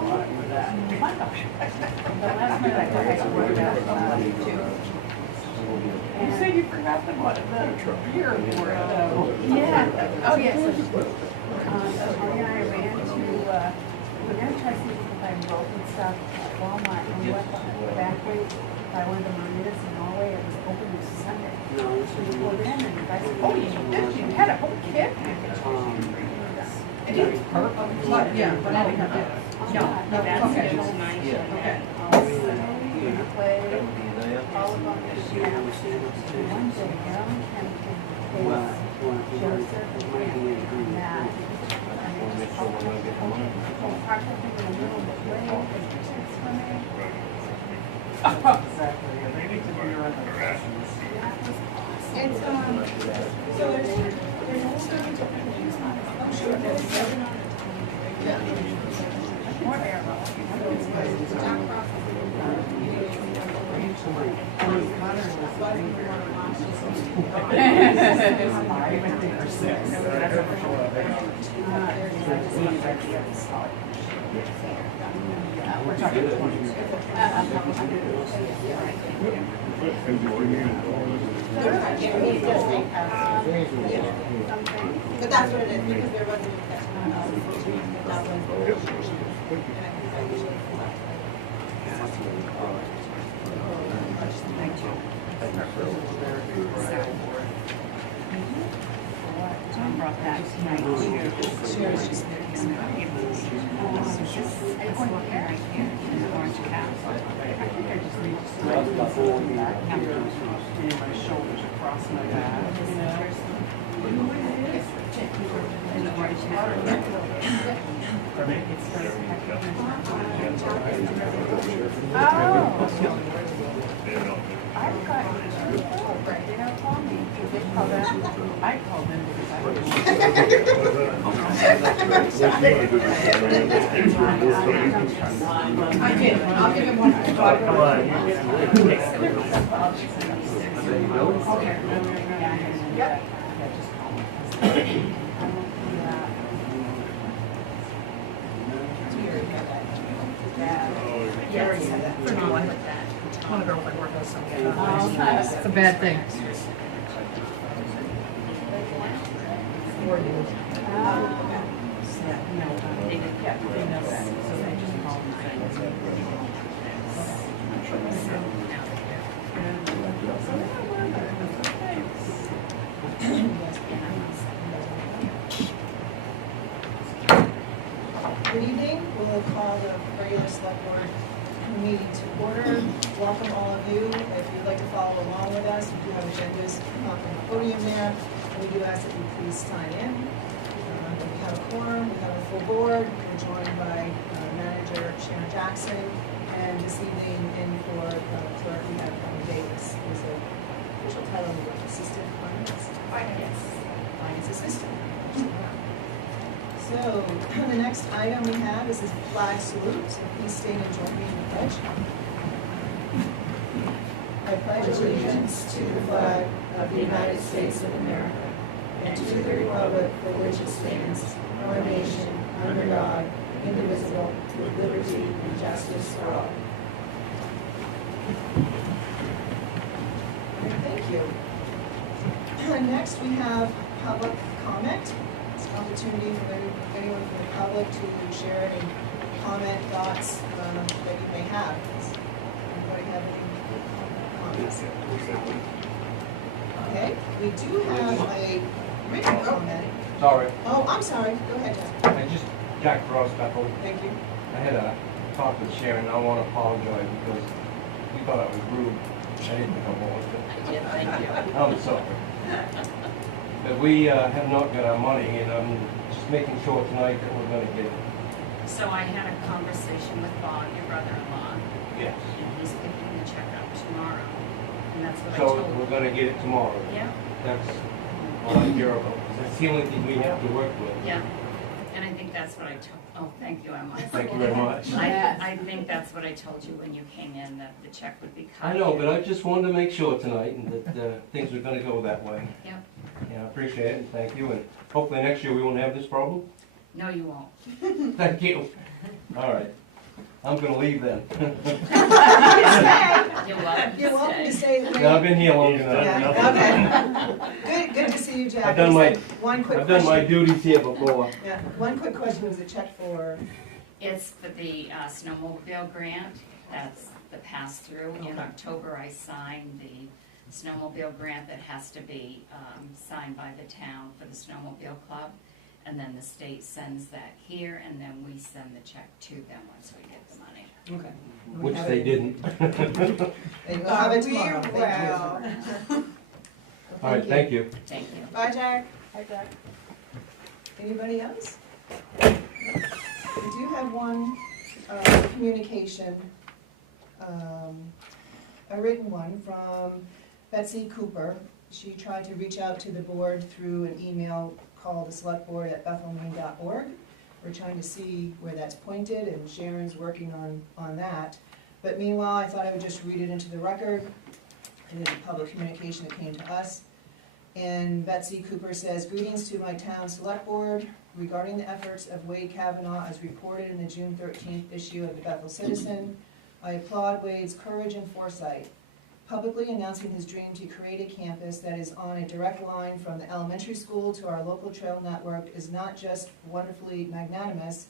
last night I thought I worked out too. You said you forgot the beer for it. Yeah. Oh, yes. I ran to, we're going to try to see if I can broken stuff at Walmart. And we went back way by one of the marinas in Norway. It was open this Sunday. So you go in and the guy said, oh, you did? You had a whole kit package. It is perfect. Yeah, but I didn't have it. No, that's okay. Nice. Okay. Play all of them this year. One day, Joseph and Matt. Exactly. They need to be around the rations. It's so there's also I'm sure there's more air. But that's what it is because there wasn't John brought that tonight too. She was just mixing it up. I'm going right here in the orange cap. I think I just need to slide my shoulders across my back. In the orange cap. Oh. I've got they don't call me. They call them. I call them because I did. I'll give him one. Okay. Yep. Yes. For no one with that. One girl that worked on something. It's a bad thing. Good evening. We'll call the regular select board meeting to order. Welcome all of you. If you'd like to follow along with us, we do have agendas up on the podium there. And we do ask that you please sign in. We have a quorum, we have a full board. We're joined by manager Sharon Jackson. And this evening in for clerk, we have Davis, who's the official title of assistant finance assistant. So the next item we have is this flag salute. So please stand and join me in the pledge. I pledge allegiance to the flag of the United States of America and to the republic for which it stands, one nation, under God, indivisible, with liberty and justice for all. Thank you. Next we have public comment. Opportunity for anyone from the public to share any comment, thoughts that you may have. Does anybody have any comments? Okay, we do have a written comment. Sorry. Oh, I'm sorry. Go ahead, Jack. Jack Ross, Bethel. Thank you. I had a talk with Sharon. I want to apologize because we thought I was rude. I didn't think I was. Yeah, thank you. I'm sorry. But we have not got our money, and I'm just making sure tonight that we're going to get it. So I had a conversation with Bob, your brother-in-law, Yes. and he's picking the check up tomorrow. And that's what I So told him. we're going to get it tomorrow. Yeah, That's all I care about. That's the only thing we have to work with. yeah. And I think that's what I told, oh, thank you, Emma. Thank you very much. I think that's what I told you when you came in, that the check would be cut. I know, but I just wanted to make sure tonight and that things were going to go that way. Yep. Yeah, I appreciate it, and thank you, and hopefully next year we won't have this problem. No, you won't. Thank you. All right. I'm gonna leave then. You're welcome You're welcome to stay. stay. No, I've been here long enough. Yeah, okay. Good to see you, Jack. I've done my- One quick I've done my question. duties here before. Yeah, one quick question, was a check for, It's for the snowmobile grant, that's the pass-through. In Okay. October, I signed the snowmobile grant that has to be signed by the town for the snowmobile club. And then the state sends that here, and then we send the check to them once we get the money. okay. Which they didn't. They will have it We tomorrow, will. thank you. All right, thank you. Thank you. Bye, Jack. Hi, Jack. Anybody else? We do have one communication, a written one from Betsy Cooper. She tried to reach out to the board through an email called theselectboard@bethelmaine.org. We're trying to see where that's pointed, and Sharon's working on that. But meanwhile, I thought I would just read it into the record. It is a public communication that came to us. And Betsy Cooper says, "Greetings to my town select board. Regarding the efforts of Wade Kavanaugh as reported in the June 13th issue of the Bethel Citizen, I applaud Wade's courage and foresight. Publicly announcing his dream to create a campus that is on a direct line from the elementary school to our local trail network is not just wonderfully magnanimous,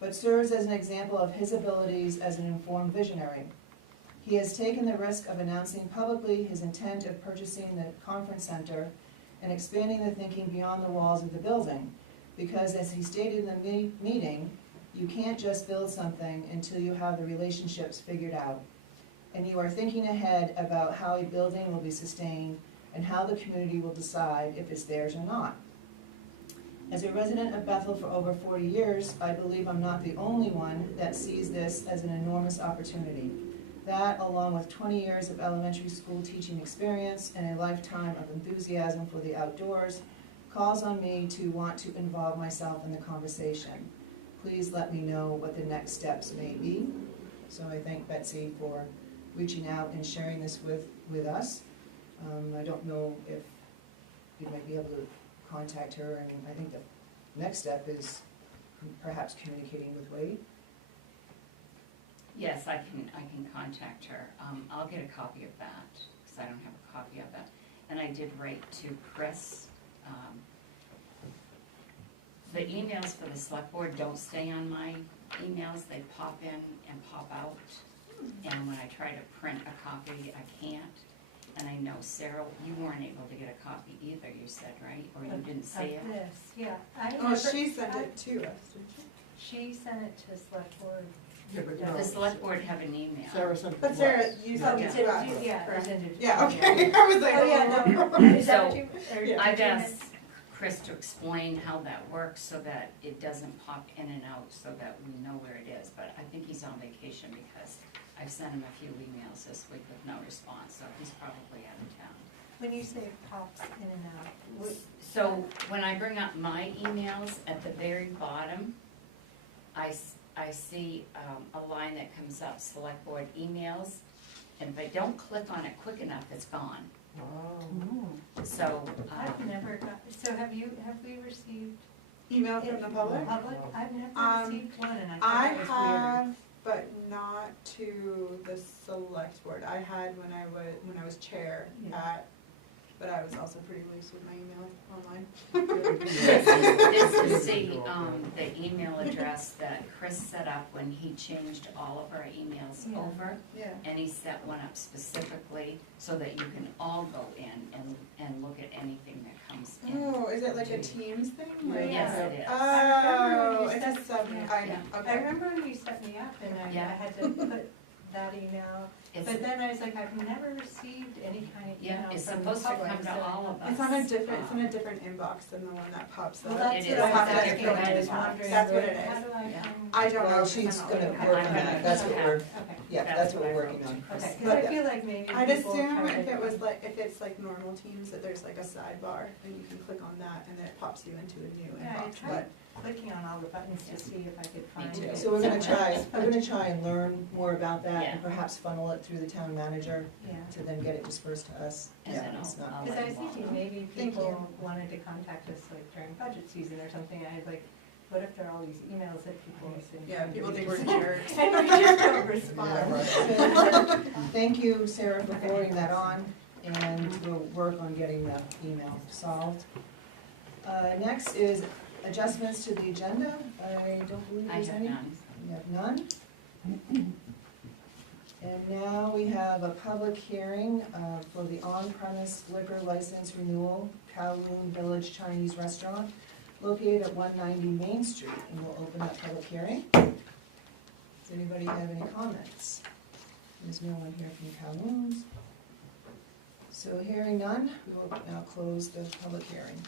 but serves as an example of his abilities as an informed visionary. He has taken the risk of announcing publicly his intent of purchasing the conference center and expanding the thinking beyond the walls of the building, because as he stated in the meeting, you can't just build something until you have the relationships figured out. And you are thinking ahead about how a building will be sustained and how the community will decide if it's theirs or not. As a resident of Bethel for over 40 years, I believe I'm not the only one that sees this as an enormous opportunity. That, along with 20 years of elementary school teaching experience and a lifetime of enthusiasm for the outdoors, calls on me to want to involve myself in the conversation. Please let me know what the next steps may be." So I thank Betsy for reaching out and sharing this with us. I don't know if you might be able to contact her, and I think the next step is perhaps communicating with Wade. Yes, I can contact her. I'll get a copy of that, because I don't have a copy of it. And I did write to Chris. The emails for the select board don't stay on my emails. They pop in and pop out. And when I try to print a copy, I can't. And I know, Sarah, you weren't able to get a copy either, you said, right? Or you didn't see it? Of this, yeah. Oh, she sent it to us, didn't She sent it to select board. The select board have an email. she? But Sarah, you Oh, sent you it did, to us. yeah, correct? I sent it. Yeah, okay. I was like, Oh, yeah, no. Is that So, what you, or yeah. I've did you asked Chris to explain how that works so that it doesn't pop in and out, so that we know where it is. But I think he's on vacation because I've sent him a few emails this week with no response, so he's probably out of town. When you say it pops in and out, So when I bring up my emails, at the very bottom, I see a line that comes up, select board emails, and if I don't click on it quick enough, it's gone. So, I've never got, so have we received? Email from the public? I've never received one, and I I thought that was have, but not to the select board. I had when I was chair Yeah. at, but I was also pretty loose with my email online. this is the email address that Chris set up when he changed all of our emails Yeah. over. Yeah. And he set one up specifically so that you can all go in and look at anything that comes in. Oh, is it like a Teams thing? Or- Yes, it is. Oh, I it's remember a sub, you I know, Yeah. I okay. remember when you set me up and I Yeah. had to put that email, It's, but then I was like, I've never received any kind of yeah, email it's from the supposed to public. come to so- all of us. It's on a different inbox than the one that pops Well, up. that's It what is. I was It's a asking, different I was inbox. wondering. That's what it How is. do I Yeah. find? I don't know. Well, she's gonna Okay. work on that, that's what we're, Okay, yeah, That's that's what what we're I working wrote on. to okay, Chris. because I feel like maybe I'd people assume try if to- it was like, if it's like normal Teams, that there's like a sidebar, and you can click on that, and then it pops you into a new Yeah, I inbox, tried but. clicking on all the buttons to see if I could find too. it. So we're gonna somewhere. try and learn more about that and Yeah. perhaps funnel it through the town manager Yeah. to then get it dispersed to us. And Yeah, then it's I'll- not- Because I was I'll let thinking them maybe Thank people you. wanted to contact us like during budget season or something, I was like, what if there are all these emails that people are sending? Yeah, people think we're jerks. And we just don't respond. So, thank you, Sarah, for forwarding that on, and we'll work on getting the email solved. Next is adjustments to the agenda. I don't believe I there's have any. none. We have none. And now we have a public hearing for the on-premise liquor license renewal, Kowloon Village Chinese Restaurant, located at 190 Main Street, and we'll open that public hearing. Does anybody have any comments? There's no one here from Kowloon's. So hearing none, we will now close the public hearing.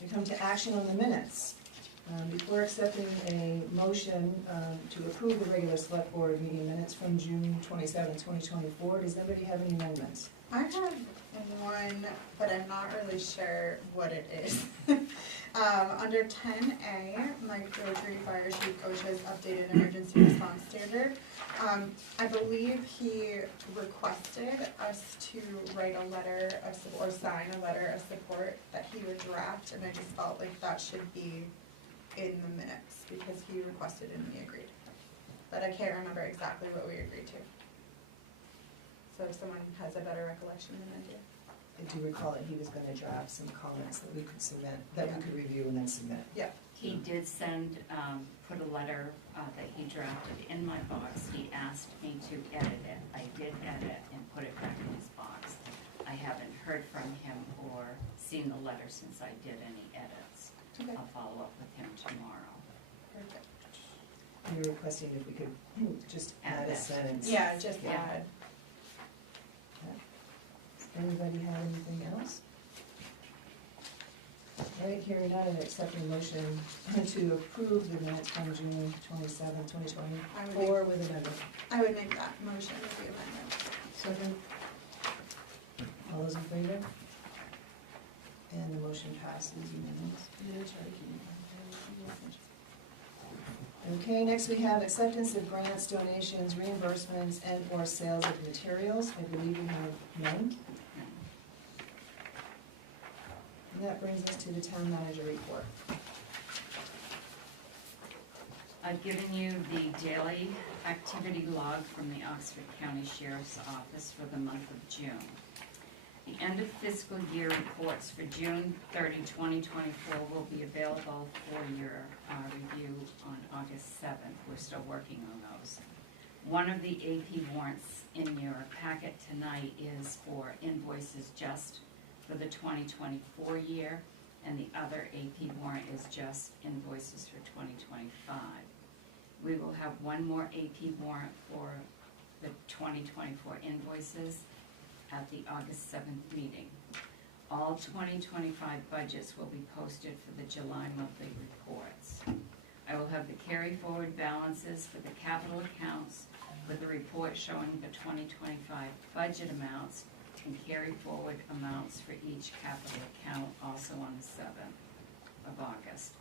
We come to action on the minutes. Before accepting a motion to approve the regular select board meeting minutes from June 27, 2024, does anybody have any amendments? I have one, but I'm not really sure what it is. Under 10A, Mike Rotary Fire Chief OSHA's updated emergency response standard. I believe he requested us to write a letter of support, or sign a letter of support that he would draft, and I just felt like that should be in the minutes, because he requested and we agreed. But I can't remember exactly what we agreed to. So if someone has a better recollection than I do. I do recall that he was going to draft some comments that we could submit, that we could review and then submit. He did send, put a letter that he drafted in my box. He asked me to edit it. I did edit and put it back in his box. I haven't heard from him or seen the letter since I did any edits. Okay. I'll follow up with him tomorrow. Perfect. You're requesting if we could just add a Add it. sentence. Yeah, just Yeah. add. Does anybody have anything else? All right, hearing none, and accepting a motion to approve the minutes from June 27, 2024 with amendment. I would make that motion with the amendment. Second. All those in favor? And the motion passes unanimously. Okay, next we have acceptance of grants, donations, reimbursements, and/or sales of materials. I believe we have none. And that brings us to the town manager report. I've given you the daily activity log from the Oxford County Sheriff's Office for the month of June. The end of fiscal year reports for June 30, 2024 will be available for your review on August 7th. We're still working on those. One of the AP warrants in your packet tonight is for invoices just for the 2024 year, and the other AP warrant is just invoices for 2025. We will have one more AP warrant for the 2024 invoices at the August 7th meeting. All 2025 budgets will be posted for the July monthly reports. I will have the carry forward balances for the capital accounts with a report showing the 2025 budget amounts and carry forward amounts for each capital account also on the 7th of August.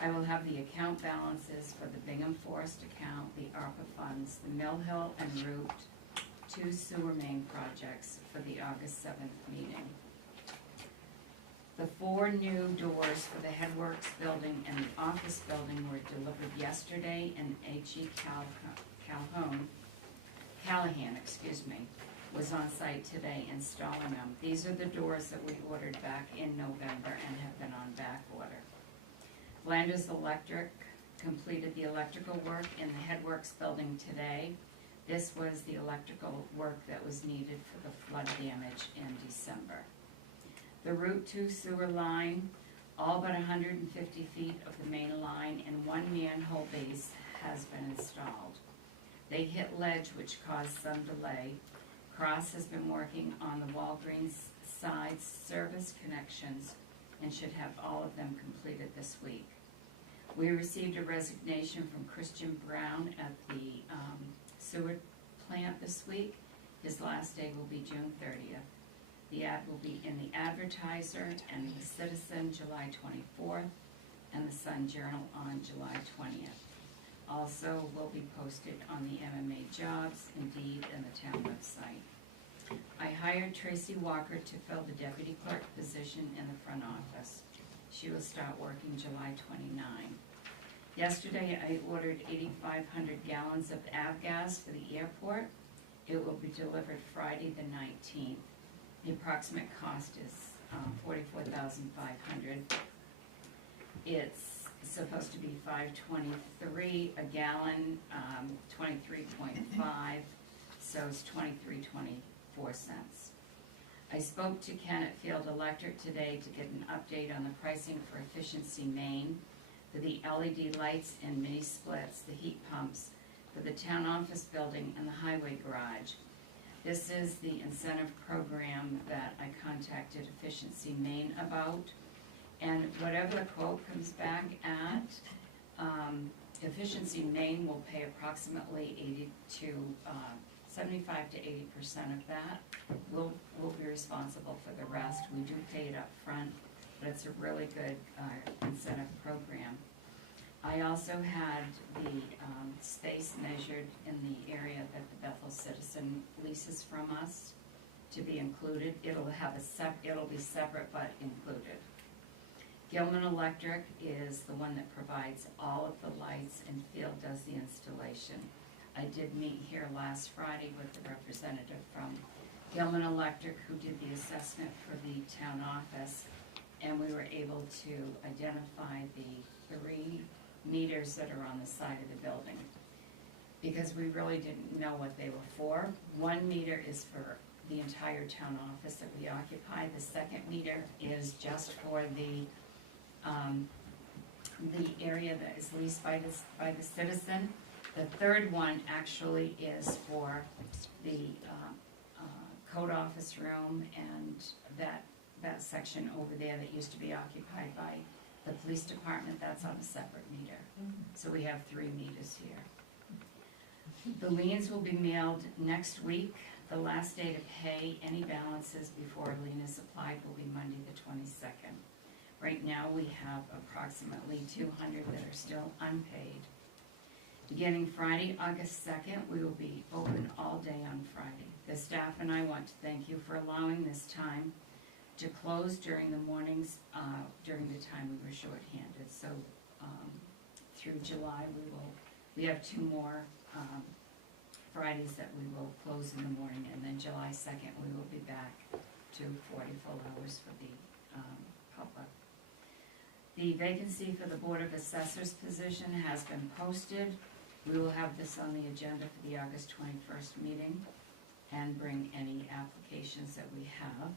I will have the account balances for the Bingham Forest account, the ARPA funds, the Mill Hill and Route 2 sewer main projects for the August 7th meeting. The 4 new doors for the Headworks building and the office building were delivered yesterday, and H.E. Callahan, was on site today installing them. These are the doors that we ordered back in November and have been on back order. Flanders Electric completed the electrical work in the Headworks building today. This was the electrical work that was needed for the flood damage in December. The Route 2 sewer line, all but 150 feet of the main line and 1 manhole base has been installed. They hit ledge, which caused some delay. Cross has been working on the Walgreens side service connections and should have all of them completed this week. We received a resignation from Christian Brown at the sewer plant this week. His last day will be June 30th. The ad will be in the Advertiser and the Citizen July 24th and the Sun Journal on July 20th. Also will be posted on the MMA Jobs, Indeed, and the town website. I hired Tracy Walker to fill the deputy clerk position in the front office. She will start working July 29. Yesterday, I ordered 8,500 gallons of avgas for the airport. It will be delivered Friday the 19th. The approximate cost is $44,500. It's supposed to be $5.23 a gallon, 23.5, so it's 23.24 cents. I spoke to Ken at Field Electric today to get an update on the pricing for Efficiency Main for the LED lights and mini splits, the heat pumps for the town office building and the highway garage. This is the incentive program that I contacted Efficiency Main about. And whatever the quote comes back at, Efficiency Main will pay approximately 75 to 80% of that. We'll be responsible for the rest. We do pay it up front, but it's a really good incentive program. I also had the space measured in the area that the Bethel citizen leases from us to be included. It'll be separate but included. Gilman Electric is the one that provides all of the lights, and Field does the installation. I did meet here last Friday with the representative from Gilman Electric who did the assessment for the town office, and we were able to identify the 3 meters that are on the side of the building, because we really didn't know what they were for. 1 meter is for the entire town office that we occupy. The 2nd meter is just for the area that is leased by the citizen. The 3rd one actually is for the code office room and that section over there that used to be occupied by the police department. That's on a separate meter. So we have 3 meters here. The liens will be mailed next week. The last day to pay any balances before a lien is applied will be Monday the 22nd. Right now we have approximately 200 that are still unpaid. Beginning Friday, August 2nd, we will be open all day on Friday. The staff and I want to thank you for allowing this time to close during the mornings, during the time we were shorthanded. So through July, we have 2 more Fridays that we will close in the morning, and then July 2nd, we will be back to 40 full hours for the public. The vacancy for the Board of Assessors position has been posted. We will have this on the agenda for the August 21st meeting and bring any applications that we have.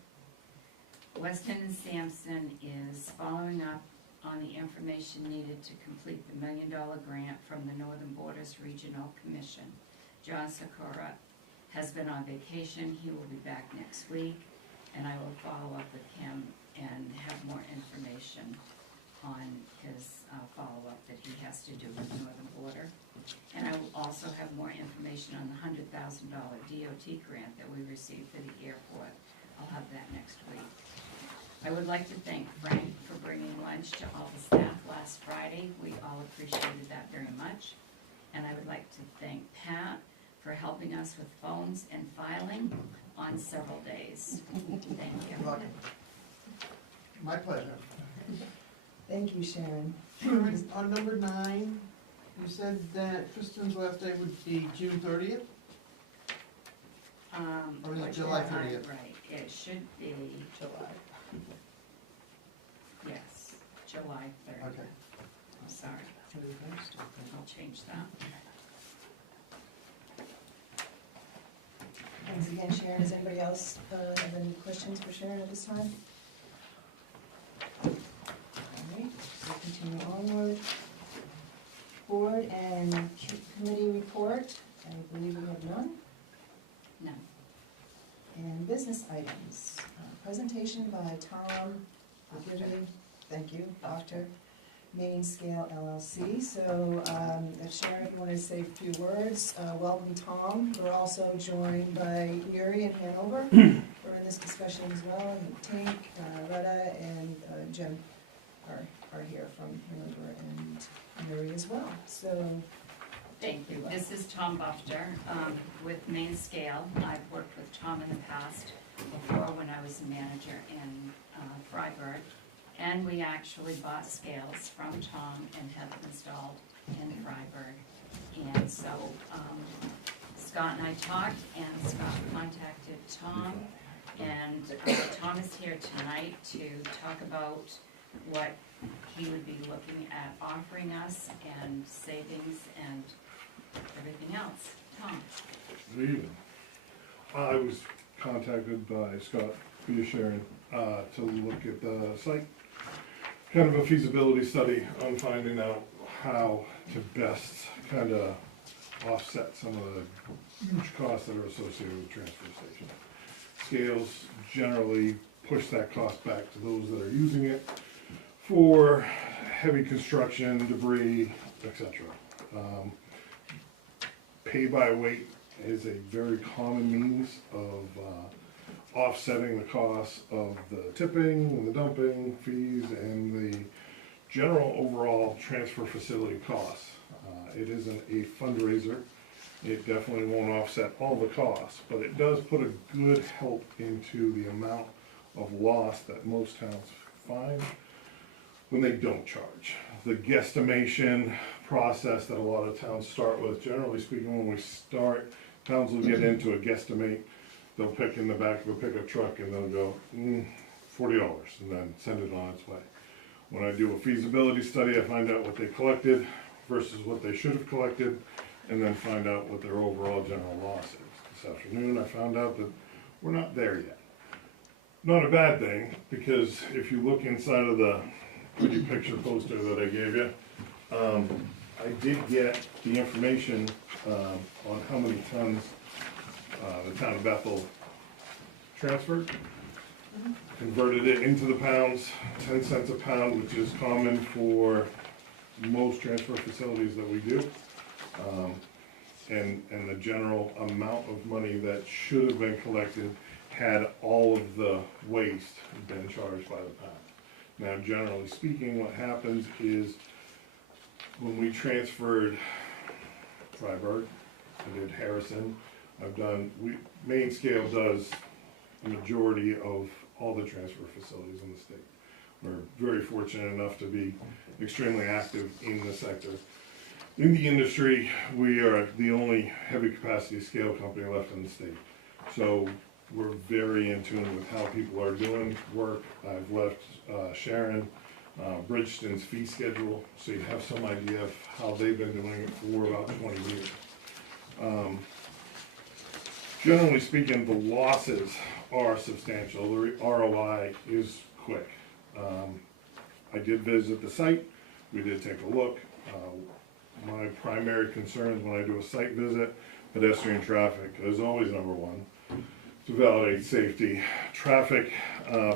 Weston and Sampson is following up on the information needed to complete the $1 million grant from the Northern Borders Regional Commission. John Sikora has been on vacation. He will be back next week, and I will follow up with him and have more information on his follow-up that he has to do with the Northern Border. And I will also have more information on the $100,000 DOT grant that we received for the airport. I'll have that next week. I would like to thank Frank for bringing lunch to all the staff last Friday. We all appreciated that very much. And I would like to thank Pat for helping us with phones and filing on several days. Thank you. You're welcome. My pleasure. Thank you, Sharon. On number 9, you said that Kristen's last day would be June 30th? Or is it July 30th? Right, it should be, July. yes, July 30th. Okay. I'm sorry, I'll change that. Thanks again, Sharon. Does anybody else have any questions for Sharon at this time? All right, so continue onward. Board and committee report, I believe we have none. No. And business items, presentation by Tom, thank you, Dr. Main Scale LLC. So if Sharon, you want to say a few words, welcome Tom. We're also joined by Yuri in Hanover. We're in this discussion as well, and Tank, Retta, and Jim are here from Hanover, and Yuri as well. So Thank you. This is Tom Bufter with Main Scale. I've worked with Tom in the past, before when I was a manager in Freiburg, And we actually bought scales from Tom and have them installed in Freiburg. And so, Scott and I talked, and Scott contacted Tom, and Tom is here tonight to talk about what he would be looking at offering us, and savings, and everything else. Tom? Good evening. I was contacted by Scott via Sharon to look at the site, kind of a feasibility study on finding out how to best kind of offset some of the huge costs that are associated with the transfer station. Scales generally push that cost back to those that are using it for heavy construction, debris, etc. Pay by weight is a very common means of offsetting the costs of the tipping and the dumping fees and the general overall transfer facility costs. It isn't a fundraiser. It definitely won't offset all the costs, but it does put a good help into the amount of loss that most towns find when they don't charge. The guesstimation process that a lot of towns start with, generally speaking, when we start, towns will get into a guesstimate. They'll pick in the back of a pickup truck and they'll go, $40, and then send it on its way. When I do a feasibility study, I find out what they collected versus what they should have collected, and then find out what their overall general loss is. This afternoon, I found out that we're not there yet. Not a bad thing, because if you look inside of the pretty picture poster that I gave you, I did get the information on how many tons the town of Bethel transferred, converted it into the pounds, 10 cents a pound, which is common for most transfer facilities that we do. And the general amount of money that should have been collected had all of the waste been charged by the pound. Now, generally speaking, what happens is when we transferred Freiburg, I did Harrison, Main Scale does the majority of all the transfer facilities in the state. We're very fortunate enough to be extremely active in the sector. In the industry, we are the only heavy capacity scale company left in the state. So we're very in tune with how people are doing work. I've left Sharon Bridgeton's fee schedule, so you have some idea of how they've been doing it for about 20 years. Generally speaking, the losses are substantial. The ROI is quick. I did visit the site. We did take a look. My primary concerns when I do a site visit, pedestrian traffic is always number one. To validate safety, traffic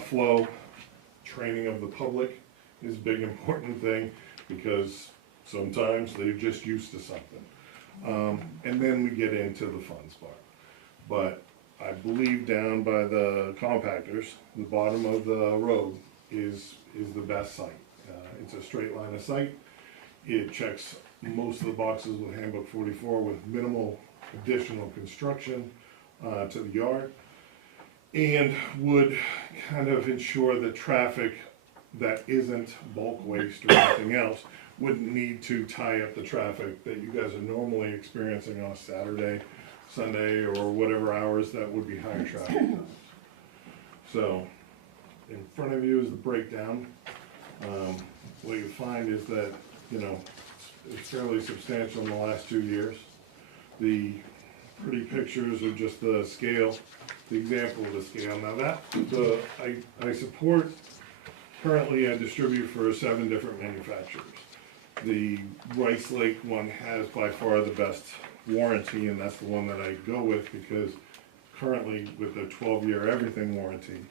flow, training of the public is a big important thing, because sometimes they're just used to something. And then we get into the fun part. But I believe down by the compactors, the bottom of the road is the best site. It's a straight line of sight. It checks most of the boxes with Handbook 44 with minimal additional construction to the yard, and would kind of ensure that traffic that isn't bulk waste or anything else wouldn't need to tie up the traffic that you guys are normally experiencing on a Saturday, Sunday, or whatever hours that would be higher traffic times. So, in front of you is the breakdown. What you find is that, it's fairly substantial in the last 2 years. The pretty pictures are just the scale, the example of the scale. Now I support, currently I distribute for 7 different manufacturers. The Rice Lake one has by far the best warranty, and that's the one that I go with, because currently with the 12-year everything warranty,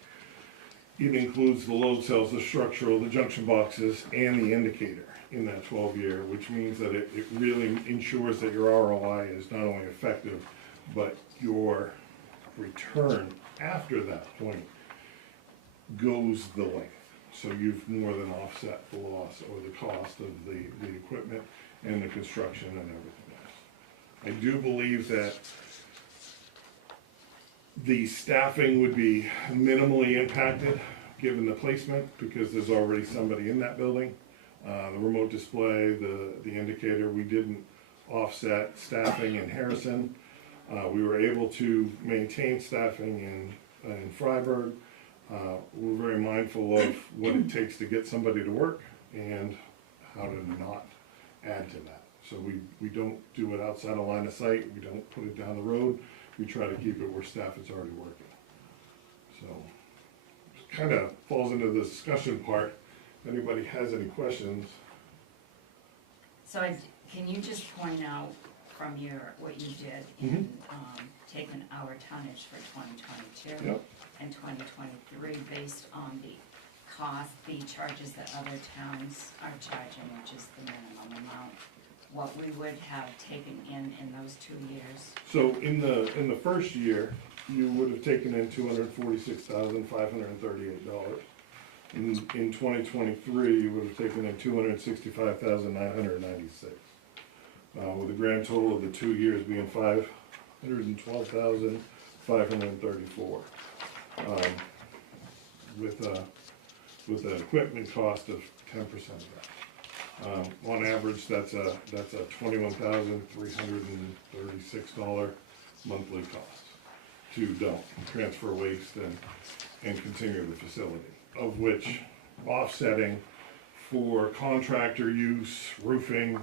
it includes the load cells, the structural, the junction boxes, and the indicator in that 12-year, which means that it really ensures that your ROI is not only effective, but your return after that point goes the length. So you've more than offset the loss or the cost of the equipment and the construction and everything else. I do believe that the staffing would be minimally impacted given the placement, because there's already somebody in that building. The remote display, the indicator, we didn't offset staffing in Harrison. We were able to maintain staffing in Freiburg. We're very mindful of what it takes to get somebody to work and how to not add to that. So we don't do it outside of line of sight, we don't put it down the road, we try to keep it where staff is already working. So, it kind of falls into the discussion part. If anybody has any questions. So can you just point out from what you did in, taking our tonnage for 2022 Yep. and 2023 based on the cost, the charges that other towns are charging, which is the minimum amount, what we would have taken in those 2 years? So in the first year, you would have taken in $246,538. In 2023, you would have taken in $265,996. With a grand total of the 2 years being $512,534. With an equipment cost of 10% of that. On average, that's a $21,336 monthly cost to dump, transfer waste, and continue the facility. Of which offsetting for contractor use, roofing,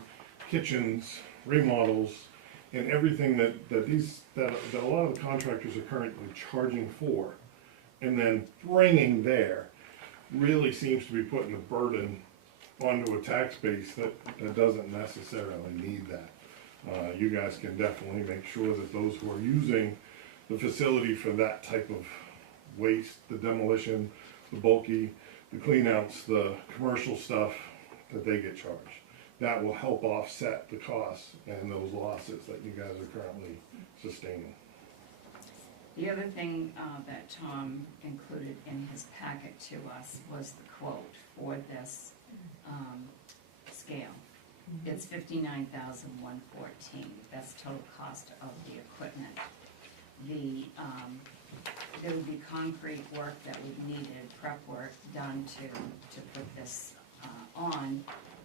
kitchens, remodels, and everything that a lot of the contractors are currently charging for, and then bringing there, really seems to be putting a burden onto a tax base that doesn't necessarily need that. You guys can definitely make sure that those who are using the facility for that type of waste, the demolition, the bulky, the cleanouts, the commercial stuff, that they get charged. That will help offset the costs and those losses that you guys are currently sustaining. The other thing that Tom included in his packet to us was the quote for this scale. It's $59,114. That's total cost of the equipment. There would be concrete work that would needed, prep work done to put this on.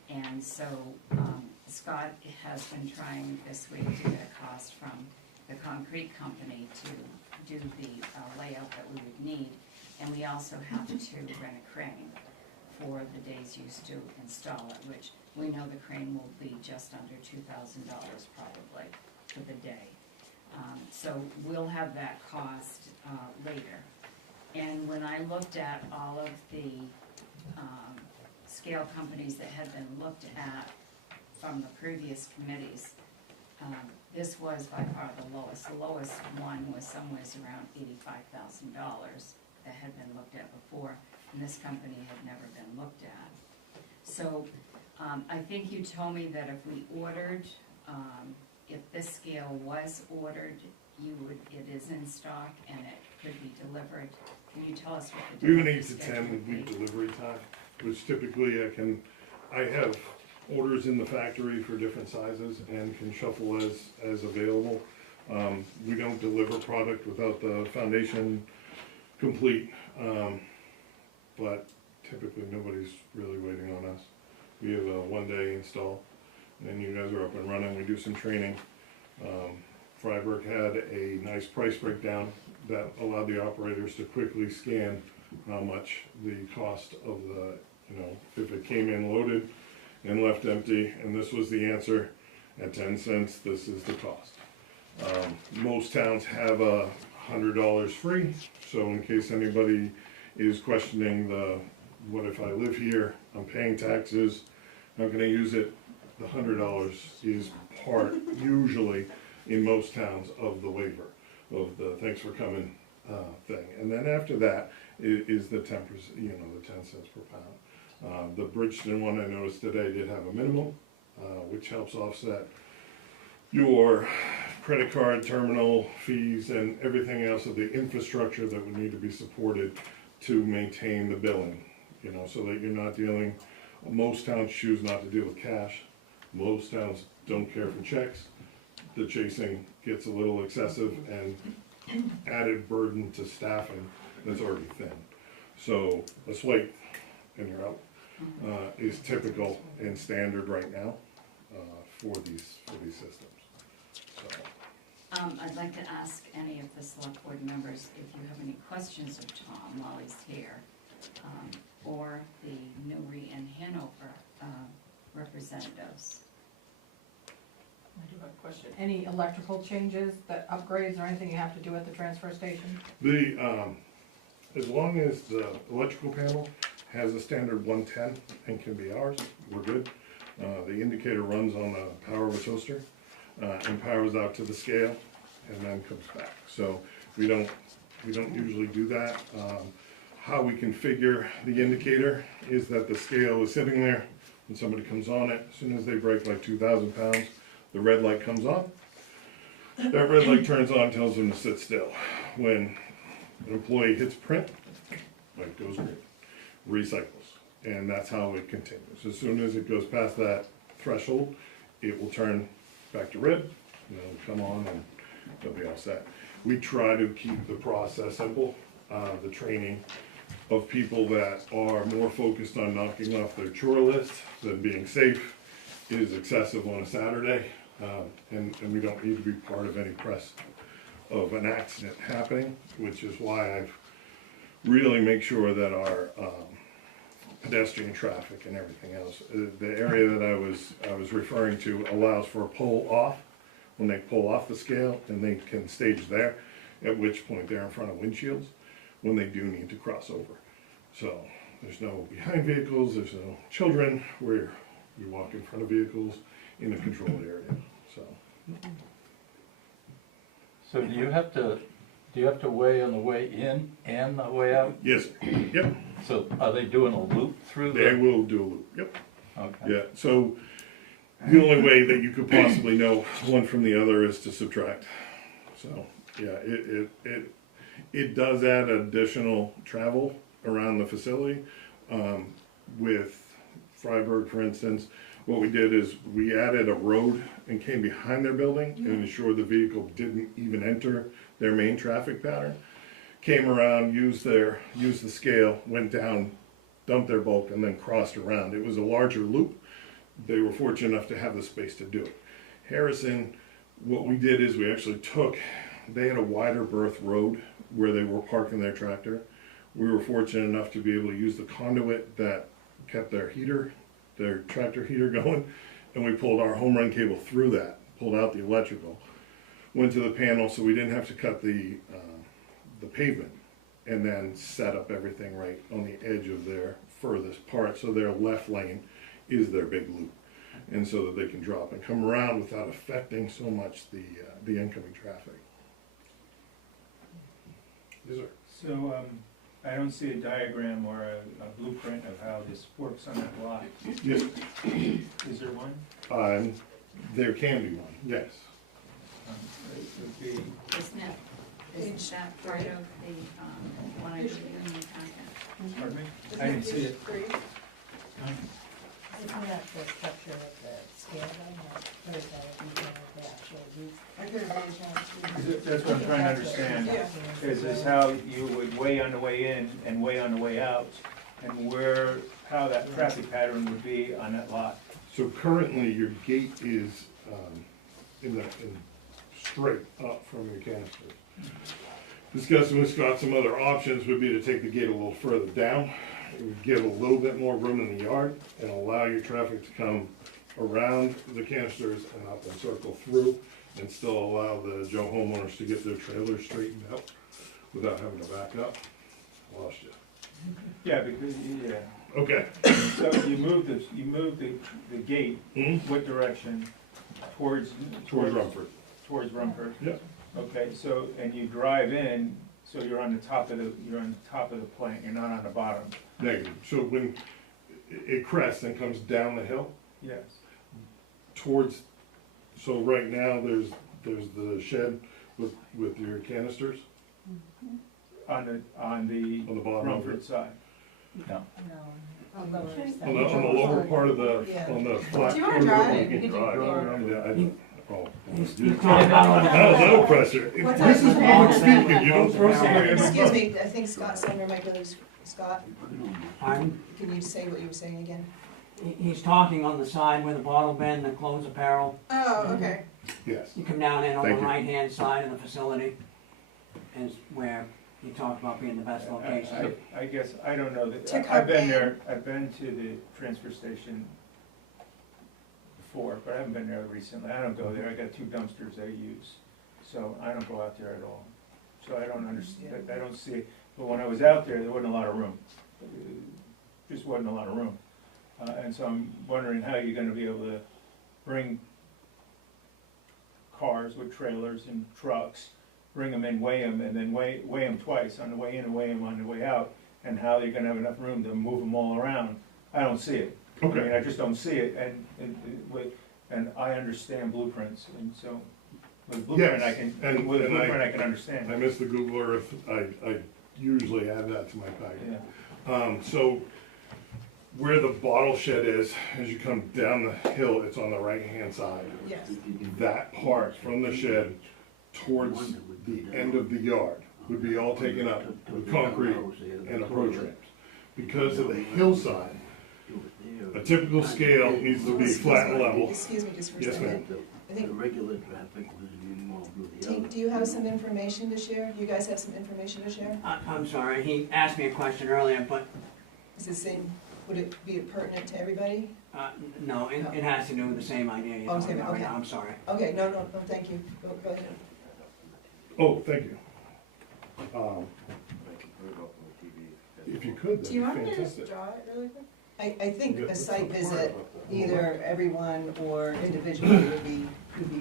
And so Scott has been trying this week to get a cost from the concrete company to do the layout that we would need. And we also have to rent a crane for the days used to install it, which we know the crane will be just under $2,000 probably for the day. So we'll have that cost later. And when I looked at all of the scale companies that had been looked at from the previous committees, this was by far the lowest. The lowest one was somewhere around $85,000 that had been looked at before, and this company had never been looked at. So I think you told me that if we ordered, if this scale was ordered, it is in stock and it could be delivered. Can you tell us what the We have an delivery 8 to schedule 10 would week be? delivery time, which typically I have orders in the factory for different sizes and can shuffle as available. We don't deliver product without the foundation complete, but typically nobody's really waiting on us. We have a 1-day install, and you guys are up and running. We do some training. Freiburg had a nice price breakdown that allowed the operators to quickly scan how much the cost of the, if it came in loaded and left empty, and this was the answer, at 10 cents, this is the cost. Most towns have $100 free, so in case anybody is questioning what if I live here, I'm paying taxes, how can I use it? The $100 is part, usually, in most towns, of the waiver, of the thanks for coming thing. And then after that is the 10%, the 10 cents per pound. The Bridgeton one I noticed today did have a minimum, which helps offset your credit card terminal fees and everything else of the infrastructure that would need to be supported to maintain the billing, so that you're not dealing, most towns choose not to deal with cash. Most towns don't care for checks. The chasing gets a little excessive and added burden to staffing that's already thin. So a swipe and you're out, is typical and standard right now, for these systems, so. I'd like to ask any of the select board members if you have any questions of Tom while he's here, or the Newry and Hanover representatives. I do have a question. Any electrical changes, that upgrades or anything you have to do at the transfer station? As long as the electrical panel has a standard 110 and can be ours, we're good. The indicator runs on the power of a toaster, and powers out to the scale and then comes back. So we don't usually do that. How we configure the indicator is that the scale is sitting there, when somebody comes on it, as soon as they break like 2,000 pounds, the red light comes on. That red light turns on, tells them to sit still. When an employee hits print, light goes green, recycles, and that's how it continues. As soon as it goes past that threshold, it will turn back to red, and it'll come on and they'll be all set. We try to keep the process simple. The training of people that are more focused on knocking off their chore list than being safe is excessive on a Saturday, and we don't need to be part of any press of an accident happening, which is why I've really make sure that our pedestrian traffic and everything else, the area that I was referring to allows for a pull off, when they pull off the scale, and they can stage there, at which point they're in front of windshields, when they do need to cross over. So there's no behind vehicles, there's no children, we walk in front of vehicles in a controlled area, so. So do you have to weigh on the way in and the way out? Yes, yep, So are they doing a loop through they the? will do a loop, yep. Okay. Yeah, so the only way that you could possibly know one from the other is to subtract. So, yeah, it does add additional travel around the facility. With Freiburg, for instance, what we did is we added a road and came behind their building and ensured the vehicle didn't even enter their main traffic pattern. Came around, used the scale, went down, dumped their bulk, and then crossed around. It was a larger loop. They were fortunate enough to have the space to do it. Harrison, what we did is we actually they had a wider berth road where they were parking their tractor. We were fortunate enough to be able to use the conduit that kept their tractor heater going, and we pulled our home run cable through that, pulled out the electrical, went to the panel so we didn't have to cut the pavement, and then set up everything right on the edge of their furthest part, so their left lane is their big loop, and so that they can drop and come around without affecting so much the incoming traffic. Yes, sir. So, I don't see a diagram or a blueprint of how this works on that lot. Yes, Is there one? there can be one, yes. It would be, Isn't that part of the, one I gave you in the packet? pardon me? I didn't see it. Isn't that the structure of the scale then, or is that a detail of the actual roof? That's what I'm trying to understand, is how you would weigh on the way in and weigh on the way out, and how that traffic pattern would be on that lot. So currently, your gate is straight up from your canisters. Discussing with Scott some other options would be to take the gate a little further down. It would give a little bit more room in the yard and allow your traffic to come around the canisters and up and circle through, and still allow the Joe homeowners to get their trailers straightened out without having to back up. Lost you. Yeah, because, yeah. Okay. So you move the gate, what direction? Towards Rumford. Towards Rumford? Yep. Okay, so, and you drive in, so you're on the top of the plant, you're not on the bottom? Negative. So when it crests and comes down the hill, Yes. so right now, there's the shed with your canisters On the on the bottom of Rumford it. side? No. No, on lower side. On the lower part of on the flat. Do you wanna drive? You can drive. Yeah, I don't. Oh. Pressure. What's This is that? public speaking, you don't throw somebody in the Excuse front. me, I think Scott Sumner might be able to Scott, Pardon? can you say what you were saying again? He's talking on the side where the bottle bin, the clothes apparel. Oh, okay. Yes. You come down in on the Thank you. right-hand side of the facility, is where he talked about being the best location. I guess, I don't know, To I've been come there, I've been to the transfer station before, but I haven't been there recently. I don't go there, I got 2 dumpsters I use, so I don't go out there at all. So I don't understand, I don't see, but when I was out there wasn't a lot of room. Just wasn't a lot of room. And so I'm wondering how you're gonna be able to bring cars with trailers and trucks, bring them in, weigh them, and then weigh them twice, on the way in and weigh them on the way out, and how you're gonna have enough room to move them all around. I don't see it. I mean, Okay. I just don't see it, and I understand blueprints, and so, with a blueprint, I can, and I can understand. I miss the Google Earth. I usually add that to my packet. Yeah. So where the bottle shed is, as you come down the hill, it's on the right-hand side. Yes. That part from the shed towards the end of the yard would be all taken up with concrete and approach ramps. Because of the hillside, a typical scale needs to be flat and level. Excuse me just for a Yes, second. ma'am. I think, regular traffic was involved with the other. do you have some information to share? Do you guys have some information to share? I'm sorry, he asked me a question earlier, but, Is this same, would it be pertinent to everybody? no, it has to do with the same idea you're Oh, talking same, about right okay. now, I'm sorry. Okay, no, thank you. Go ahead. Oh, thank you. If you could, Do you want that'd me be to just fantastic. draw it really quick? I think Yeah, a that's site the visit, part. either everyone or individually would be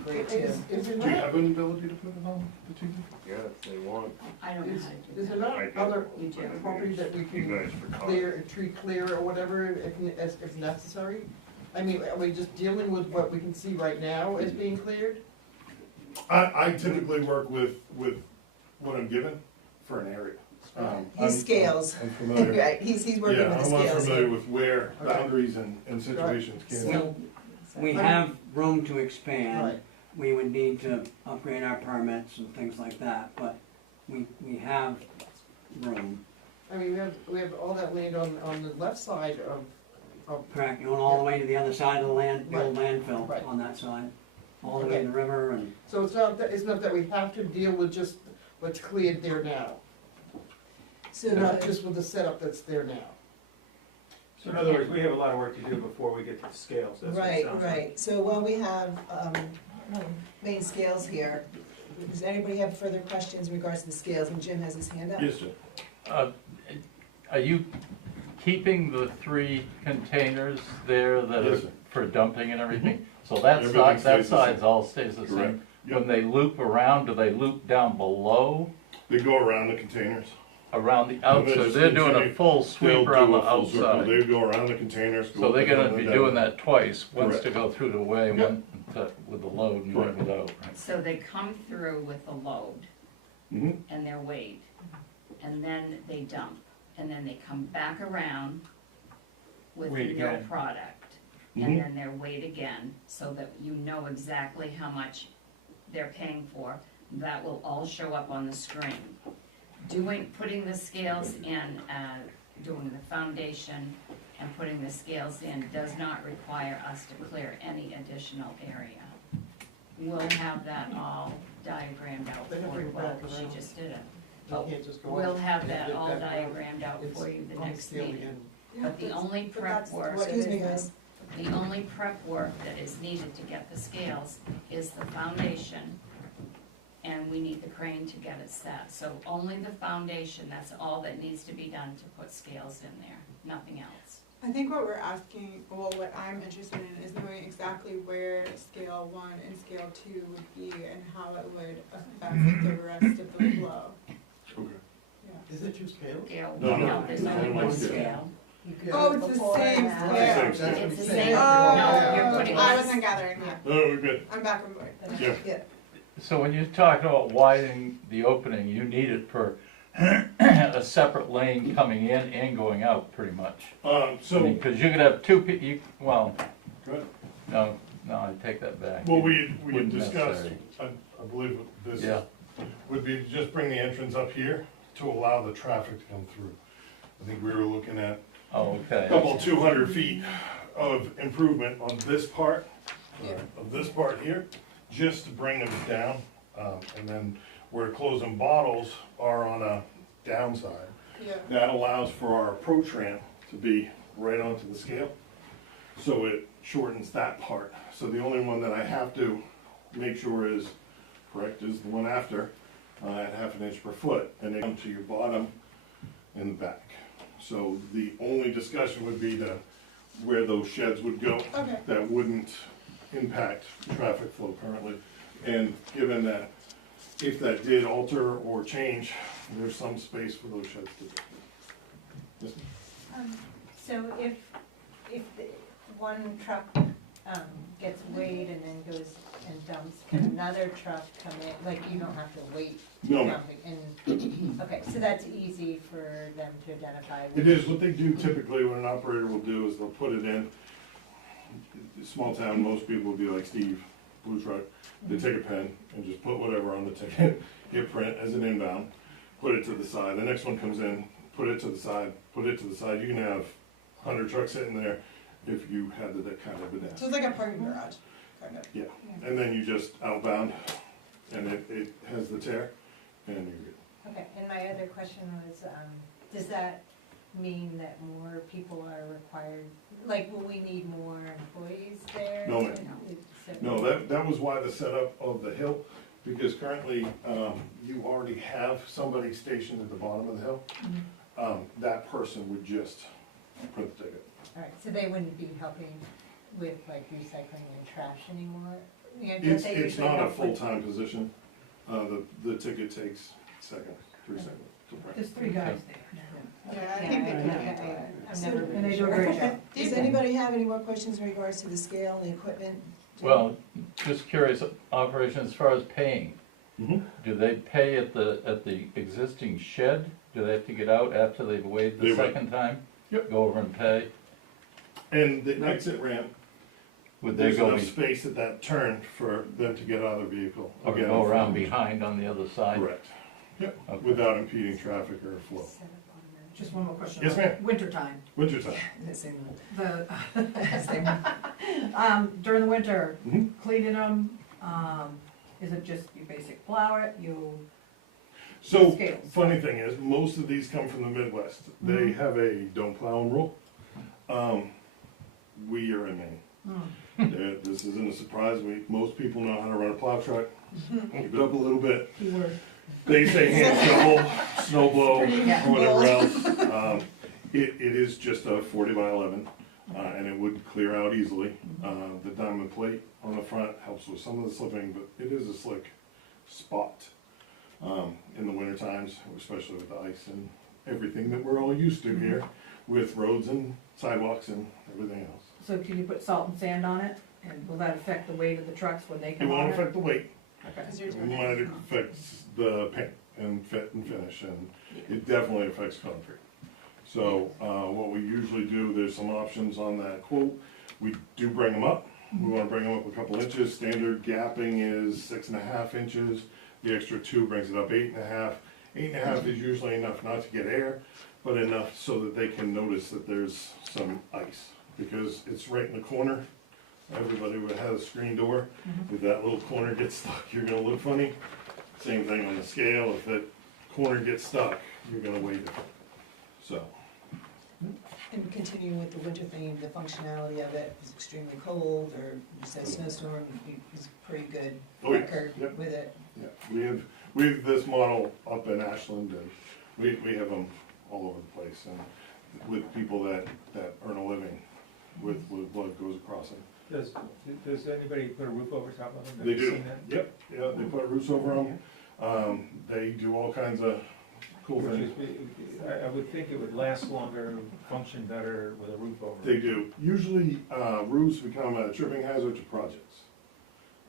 great too. Is it Do you not, have an ability to put it on the TV? Yeah, if they want. I don't know is, how to do is that. there not other You do. properties that we You can guys for clear, a tree clear or whatever if necessary? I mean, are we just dealing with what we can see right now as being cleared? I typically work with what I'm given for an area. His scales. I'm familiar. Right, he's working with the Yeah, I'm scales. familiar with where Okay. boundaries and situations can. So, we have room to expand. Right. We would need to upgrade our permits and things like that, but we have room. I mean, we have all that land on the left side of, Correct, going all the way to the other side of the land, the old landfill Right. on that side. All the way to the river and, so it's not that we have to deal with just what's cleared there now. So Not just with the setup that's there now. So in other words, we have a lot of work to do before we get to the scales, that's what it Right, sounds like. right. So while we have main scales here, does anybody have further questions in regards to the scales? And Jim has his hand up. Yes, sir. Are you keeping the 3 containers there that Yes, are sir. for dumping and everything? So that Everything side, stays that the side's same. all stays the Correct. same? Yep. When they loop around, do they loop down below, They go around the containers. around the they outside? just They're doing a continue- full They'll sweep do around the a full circle. outside. They go around the containers. go So up they're and gonna down be and doing down. that twice, once Correct. to go through the way and Yep. one with the load and bring it out. So they come through with the load Mhm. and their weight, and then they dump, and then they come back around with Weight no again. product, Mhm. and then their weight again, so that you know exactly how much they're paying for. That will all show up on the screen. Putting the scales in, doing the foundation and putting the scales in does not require us to clear any additional area. We'll have that all diagrammed out They don't for bring you, it back well, she around. just did it. You can't just go. We'll on. have You that get all back around. diagrammed out It's for you the on next scale meeting. again. But the only But prep that's work, what it Excuse me, is now. guys. the only prep work that is needed to get the scales is the foundation, and we need the crane to get it set. So only the foundation, that's all that needs to be done to put scales in there, nothing else. I think what we're asking, well, what I'm interested in is knowing exactly where scale 1 and scale 2 would be and how it would affect the rest of the flow. Okay. Yeah. Is it 2 scales? Scale, No, no, no, there's only one scale. scale. Oh, it's the same That's scale. Same what It's I'm the saying. same. Oh, No, you're putting I this- wasn't gathering that. No, we're good. I'm back on board. Yeah. So when you talk about widening the opening, you need it for a separate lane coming in and going out, pretty much. So, Because you could have 2 well, good. no, I take that back. Well, we Wouldn't discussed, necessary. I believe Yeah. this would be to just bring the entrance up here to allow the traffic to come through. I think we were looking at Oh, okay. a couple 200 feet of improvement on this part, of this part here, just to bring them down. And then where closing bottles are on a downside, Yeah. that allows for our approach ramp to be right onto the scale. So it shortens that part. So the only one that I have to make sure is correct is the one after, at 1/2 inch per foot, and then come to your bottom in the back. So the only discussion would be to where those sheds would go. Okay. That wouldn't impact traffic flow currently. And given that if that did alter or change, there's some space for those sheds to go. Yes, ma'am? So if the one truck, gets weighed and then goes and dumps, can another truck come in, like you don't have to wait to No, dump it? And, okay, so that's easy for them to identify. It is, what they do typically, what an operator will do is they'll put it in, small town, most people will be like Steve, blue truck, they take a pen and just put whatever on the ticket, hit print as an inbound, put it to the side, the next one comes in, put it to the side, put it to the side, you can have 100 trucks sitting there if you had that kind of a So it's like a parking garage, kind of. Yeah, and then you just outbound, and it has the tear, and you're good. Okay, and my other question was, does that mean that more people are required, like, will we need more employees there? No, ma'am. So- No, that was why the setup of the hill, because currently, you already have somebody stationed at the bottom of the hill. That person would just print the ticket. All right, so they wouldn't be helping with like recycling and trash anymore? You know, don't It's they usually not a help with- full-time position, the ticket takes 3 seconds to print. There's 3 guys there. Yeah, I think they can Yeah, do it. I've never And been they do a sure. great job. Does anybody have any more questions in regards to the scale and the equipment? Well, just curious, operation as far as paying, Mhm. do they pay at the existing shed? Do they have to get out after they've weighed They the would. second time? Yep. Go over and pay? And the exit ramp, Would they there's go, enough space at that turn for them to get out of the vehicle. or Again, go if- around behind on the other side? Correct. Yep, Okay. without impeding traffic or flow. Set up on the- Just one more question. Yes, ma'am. Wintertime, Wintertime. during the winter, Mhm. cleaning them, is it just you basic plow it, you, So, Scales. funny thing is, most of these come from the Midwest. They Mhm. have a don't plow 'em rule. We are in Maine. This isn't a surprise, most people know how to run a plow truck. Keep it up a little bit. keyword, They say hand shovel, snow blow, Yeah. or whatever else. It is just a 40 by 11, and it would clear out easily. The diamond plate on the front helps with some of the slipping, but it is a slick spot in the winter times, especially with the ice and everything that we're all used to here, with roads and sidewalks and everything else. so can you put salt and sand on it, and will that affect the weight of the trucks when they It come on won't it? affect the weight, Okay. Because you're it doing might it. affect the paint and fit and finish, and it definitely affects concrete. So, what we usually do, there's some options on that quote, we do bring them up, we wanna bring them up a couple inches, standard gapping is 6.5 inches, the extra 2 brings it up 8.5. 8.5 is usually enough not to get air, but enough so that they can notice that there's some ice, because it's right in the corner. Everybody would have a screen door, if that little corner gets stuck, you're gonna look funny. Same thing on the scale, if that corner gets stuck, you're gonna wait it. So, And continuing with the winter theme, the functionality of it is extremely cold, or you said snowstorm is pretty good Oh, yes. record Yep. with it. yeah, we have this model up in Ashland, and we have them all over the place, and with people that earn a living with what goes across them. Does anybody put a roof over top of them? Have They you do, seen that? yep, yeah, they put roofs over them, they do all kinds of cool Which things. is, I would think it would last longer, function better with a roof over it. They do, usually, roofs become a tripping hazard to projects.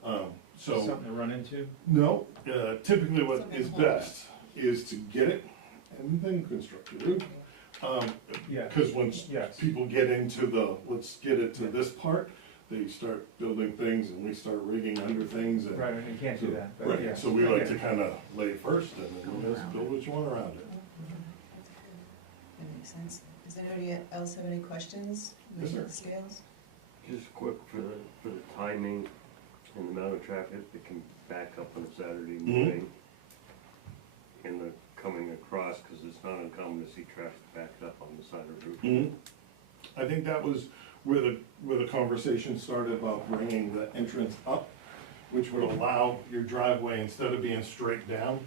So, Something to run into? no, typically what Something is to hold it. best is to get it and then construct your roof. Yeah. Cause once Yes. people get into let's get it to this part, they start building things and we start rigging under things and. Right, and you can't do that, but Right, yeah. so we I like get to it. kinda lay it first and then you just build what you want around it. And Makes sense. Does anybody else have any questions? Yes, Looking sir. at the scales? Just quick for the timing and the amount of traffic that can back up on a Saturday morning and the coming across, because it's not uncommon to see traffic backed up on the side of the road. Mm-hmm. I think that was where the conversation started about bringing the entrance up, which would allow your driveway, instead of being straight down,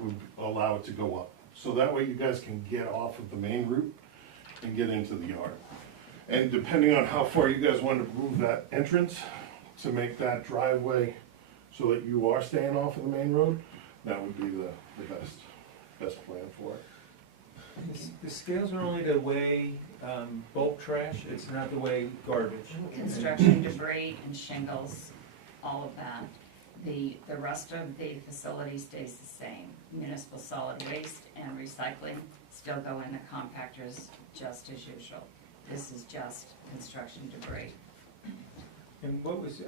would allow it to go up. So that way you guys can get off of the main route and get into the yard. And depending on how far you guys want to move that entrance to make that driveway so that you are staying off of the main road, that would be the best plan for it. The scales are only to weigh bulk trash, it's not to weigh garbage. Construction debris and shingles, all of that. The rest of the facility stays the same. Municipal solid waste and recycling still go in the compactors just as usual. This is just construction debris. And what was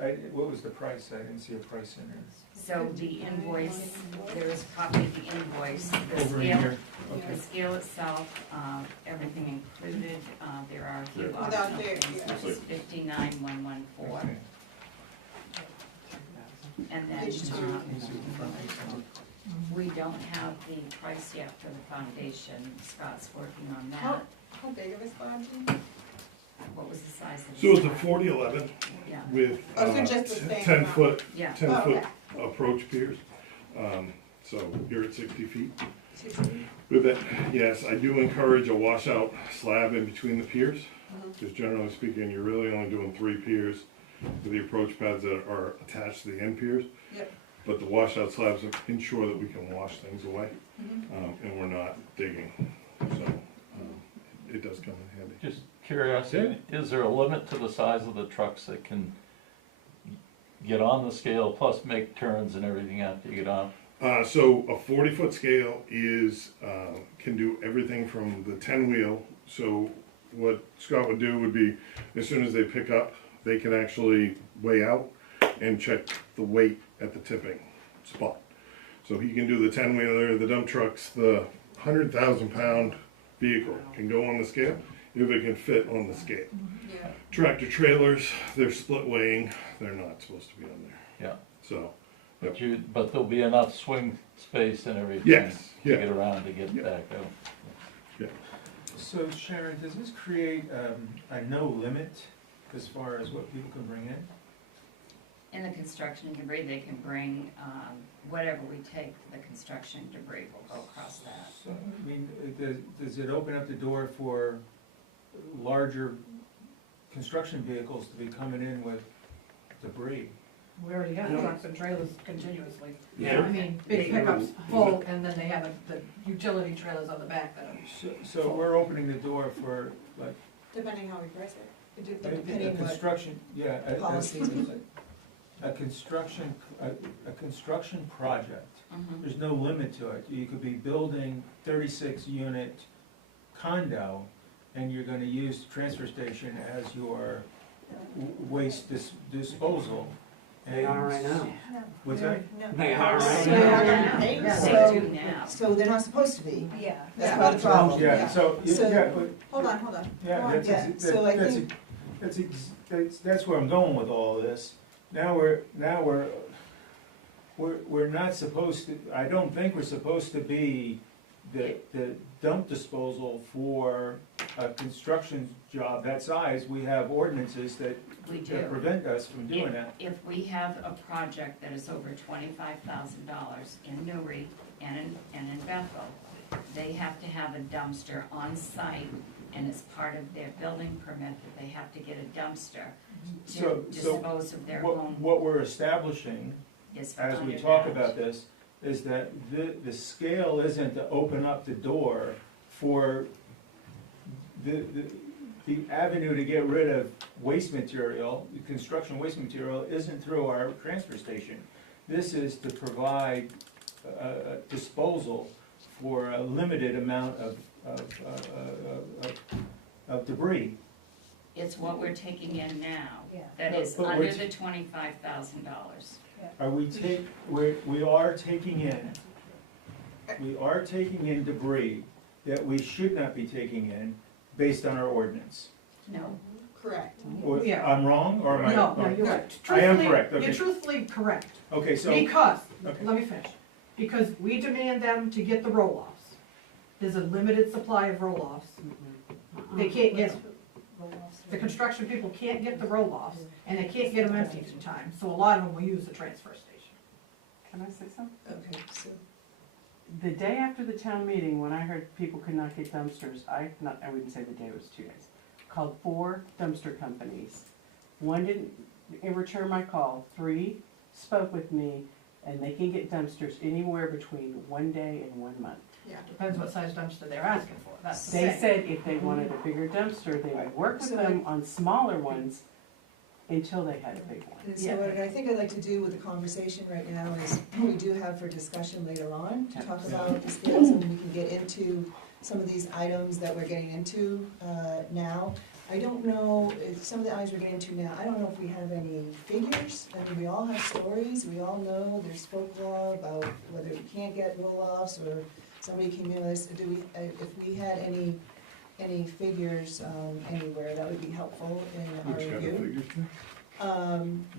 the price? I didn't see a price in there. So the invoice, there is a copy of the invoice, the Over in scale, here. the Okay. scale itself, everything included, there are a few Without optional the- things, it's 59,114. Okay. And then, Let me see the price. we don't have the price yet for the foundation, Scott's working on How, that. how big of a slab do you need? What was the size of the So it's a slab? 40-11 Yeah, with Oh, so just the same 10 amount. foot yeah. 10-foot Oh, approach piers. So you're at 60 feet. 60? With it, yes, I do encourage a washout slab in between the piers, Mhm. because generally speaking, you're really only doing 3 piers with the approach pads that are attached to the end piers. Yep. But the washout slabs ensure that we can wash things away, Mhm. and we're not digging, so it does come in handy. Just curiosity, is there a limit to the size of the trucks that can get on the scale, plus make turns and everything after you get on? So a 40-foot scale is, can do everything from the 10-wheel. So what Scott would do would be, as soon as they pick up, they can actually weigh out and check the weight at the tipping spot. So he can do the 10-wheeler, the dump trucks, the 100,000-pound vehicle can go on the scale if it can fit on the scale. Yeah. Tractor trailers, they're split weighing, they're not supposed to be on there. Yeah. So, But there'll be enough swing space and everything yes, to yeah. get around to get Yeah. back out. So Sharon, does this create a no limit as far as what people can bring in? In the construction debris, they can bring, whatever we take for the construction debris will go across that. So, I mean, does it open up the door for larger construction vehicles to be coming in with debris? We already have Yeah. trucks and trailers continuously. Yeah. I mean, big pickups full, and then they have the utility trailers on the back that are. So we're opening the door for like Depending how we price it. Depending a what construction, yeah. policies we put. A construction project. Mhm. There's no limit to it. You could be building 36-unit condo, and you're gonna use the transfer station as your waste disposal. They are right now. What's that? They are right So now. they're not gonna pay, Yeah. They so, do now. so they're not supposed to be. Yeah. That's Yeah. part of the problem. Yeah, so, So- yeah, but, Hold on, hold on. yeah, Go on. that's, Yeah, so I think- that's where I'm going with all of this. Now we're not supposed to, I don't think we're supposed to be the dump disposal for a construction job that size. We have ordinances that We do. prevent us from doing If- that. If we have a project that is over $25,000 in Newry and in Bethel, they have to have a dumpster on site, and it's part of their building permit that they have to get a dumpster So- to so dispose of their own. What we're establishing Is as we under talk that. about this, is that the scale isn't to open up the door for the avenue to get rid of waste material, construction waste material, isn't through our transfer station. This is to provide disposal for a limited amount of debris. It's what we're taking in now, Yeah. that No, is but under we're the $25,000. Are we we are taking in debris that we should not be taking in based on our ordinance. No, Correct. Or, Yeah. I'm wrong, or am I? No, no, you're right. I am Truthfully- correct, okay. You're truthfully correct, Okay, so, because, okay. let me finish, because we demand them to get the roll-offs. There's a limited supply of roll-offs. They can't get, the construction people can't get the roll-offs, and they can't get them emptied in time, so a lot of them will use the transfer station. Can I say something? Okay, so, The day after the town meeting, when I heard people could not get dumpsters, I wouldn't say the day, it was 2 days, called 4 dumpster companies. One didn't return my call, 3 spoke with me, and they can get dumpsters anywhere between 1 day and 1 month. Yeah, depends what size dumpster they're asking for, that's the They thing. said if they wanted a bigger dumpster, they would work with them on smaller ones until they had a big one. and so what I think I'd like to do with the conversation right now is, we do have for discussion later on, to talk about the scales, and we can get into some of these items that we're getting into, now. I don't know, if some of the items we're getting into now, I don't know if we have any figures. I mean, we all have stories, we all know there's folklore about whether we can't get roll-offs, or somebody came in with this, do we, if we had any figures, anywhere, that would be helpful in our Which kind of review. figures?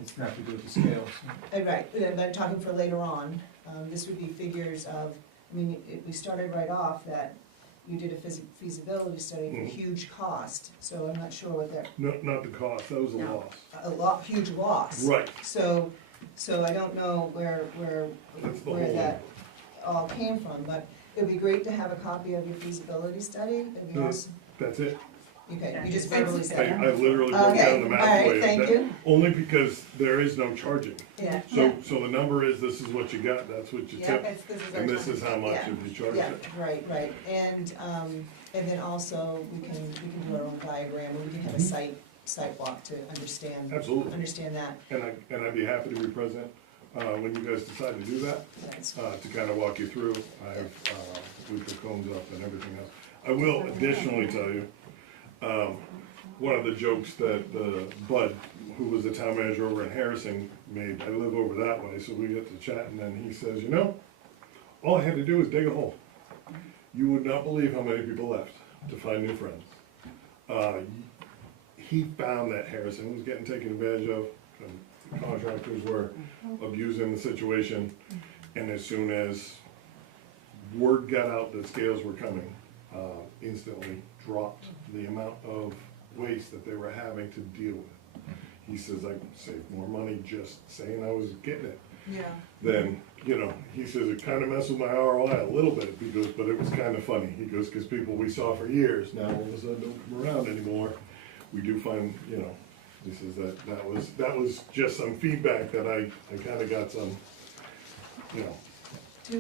It's not to do with the scales. Right, but I'm talking for later on, this would be figures of, I mean, we started right off that you did a feasibility study for Mhm. huge cost, so I'm not sure what that, No, not the cost, that was a No. loss. huge loss. Right, So I don't know where that's the where whole. that all came from, but it'd be great to have a copy of your feasibility study, it'd be Yeah. awesome. That's it. Okay, you just verbally I, said I literally broke Okay, down the math all right, for you. thank That- you. Only because there is no charging. Yeah. So the number is, this is what you got, that's what you Yeah, tip, this is our and this is how much yeah. if you charge Yeah, it. right, and then also, we can do our own diagram, and we can have a site walk to understand Absolutely. that. And I'd be happy to be present, when you guys decide to do that, That's- to kind of walk you through. I have, we put cones up and everything else. I will additionally tell you, one of the jokes that Bud, who was the town manager over in Harrison, made, I live over that way, so we get to chatting, and he says, you know, all I had to do was dig a hole. You would not believe how many people left to find new friends. He found that Harrison was getting taken advantage of, and contractors were abusing the situation, and as soon as word got out that scales were coming, instantly dropped the amount of waste that they were having to deal with. He says, I saved more money just saying I was getting it. Yeah. Then, you know, he says it kind of messed with my ROI a little bit, because, but it was kind of funny. He goes, because people we saw for years now all of a sudden don't come around anymore. We do find, you know, he says that was just some feedback that I kind of got some, you know.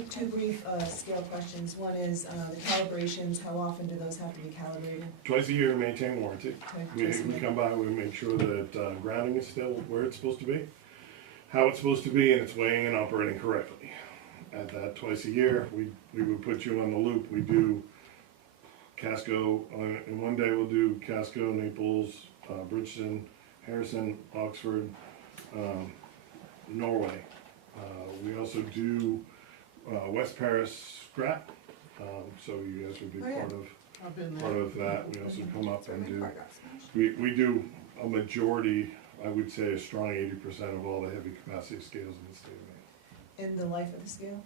Two brief scale questions. One is the calibrations, how often do those have to be calibrated? Twice a year, maintain warranty. We Twice a year. come by, we make sure that grounding is still where it's supposed to be, how it's supposed to be, and it's weighing and operating correctly. At that twice a year, we would put you on the loop. We do Casco, in one day we'll do Casco, Naples, Bridgeton, Harrison, Oxford, Norway. We also do West Paris scrap, so you guys would be Oh, yeah. I've been there. part of that. We also come up and do, we do a majority, I would say a strong 80% of all the heavy capacity scales in the state of Maine. In the life of the scale?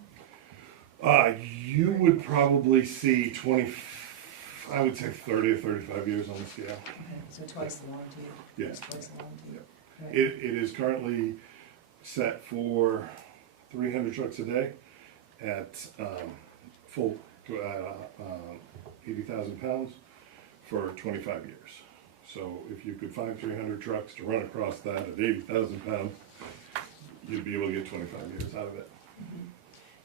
You would probably see 20, I would say 30 or 35 years on the scale. Okay, so twice the warranty. Yeah. It's twice the warranty. Yep. Right. It is currently set for 300 trucks a day at full, 80,000 pounds for 25 years. So if you could find 300 trucks to run across that at 80,000 pounds, you'd be able to get 25 years out of it.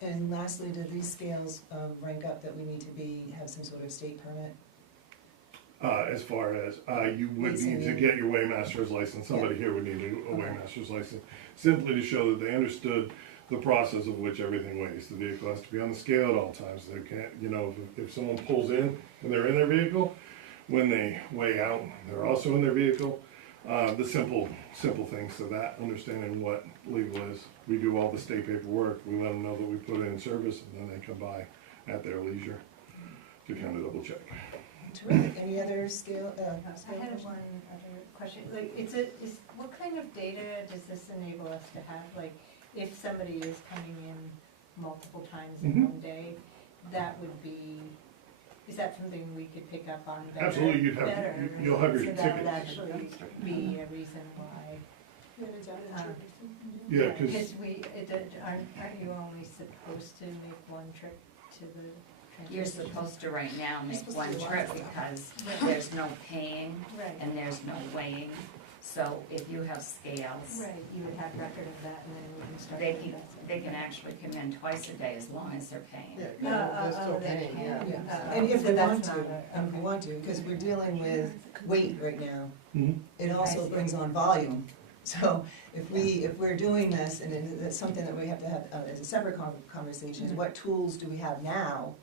And lastly, do these scales rank up that we need to have some sort of state permit? As far as, you would need to get your weighmaster's license, somebody here would need a weighmaster's license, simply to show that they understood the process of which everything weighs. The vehicle has to be on the scale at all times. They can't, you know, if someone pulls in and they're in their vehicle, when they weigh out, they're also in their vehicle. The simple things to that, understanding what legal is. We do all the state paperwork, we let them know that we put it in service, and then they come by at their leisure. to kind of double check. Terrific. Any other scale, I had one other question, like, what kind of data does this enable us to have? Like, if somebody is coming in multiple times in one day, that would be, is that something we could pick up on better? Absolutely, you'll have your So that would tickets. actually be a reason why. Yeah, 'cause Because aren't you only supposed to make one trip to the transfer You're station? supposed to right now make supposed to one do trip lots. because there's no paying Right, and there's no weighing. So if you have scales, right, you would have record of that and then we can start. they can actually come in twice a day as long as they're paying. Yeah, 'cause they're still they paying, yeah. can. Yeah. And if So they that's want to, not a- and if we want to, because we're dealing with weight right now, Mhm. it also I see. brings on volume. So if we're doing this, and it's something that we have to have as a separate conversation, is what tools do we have now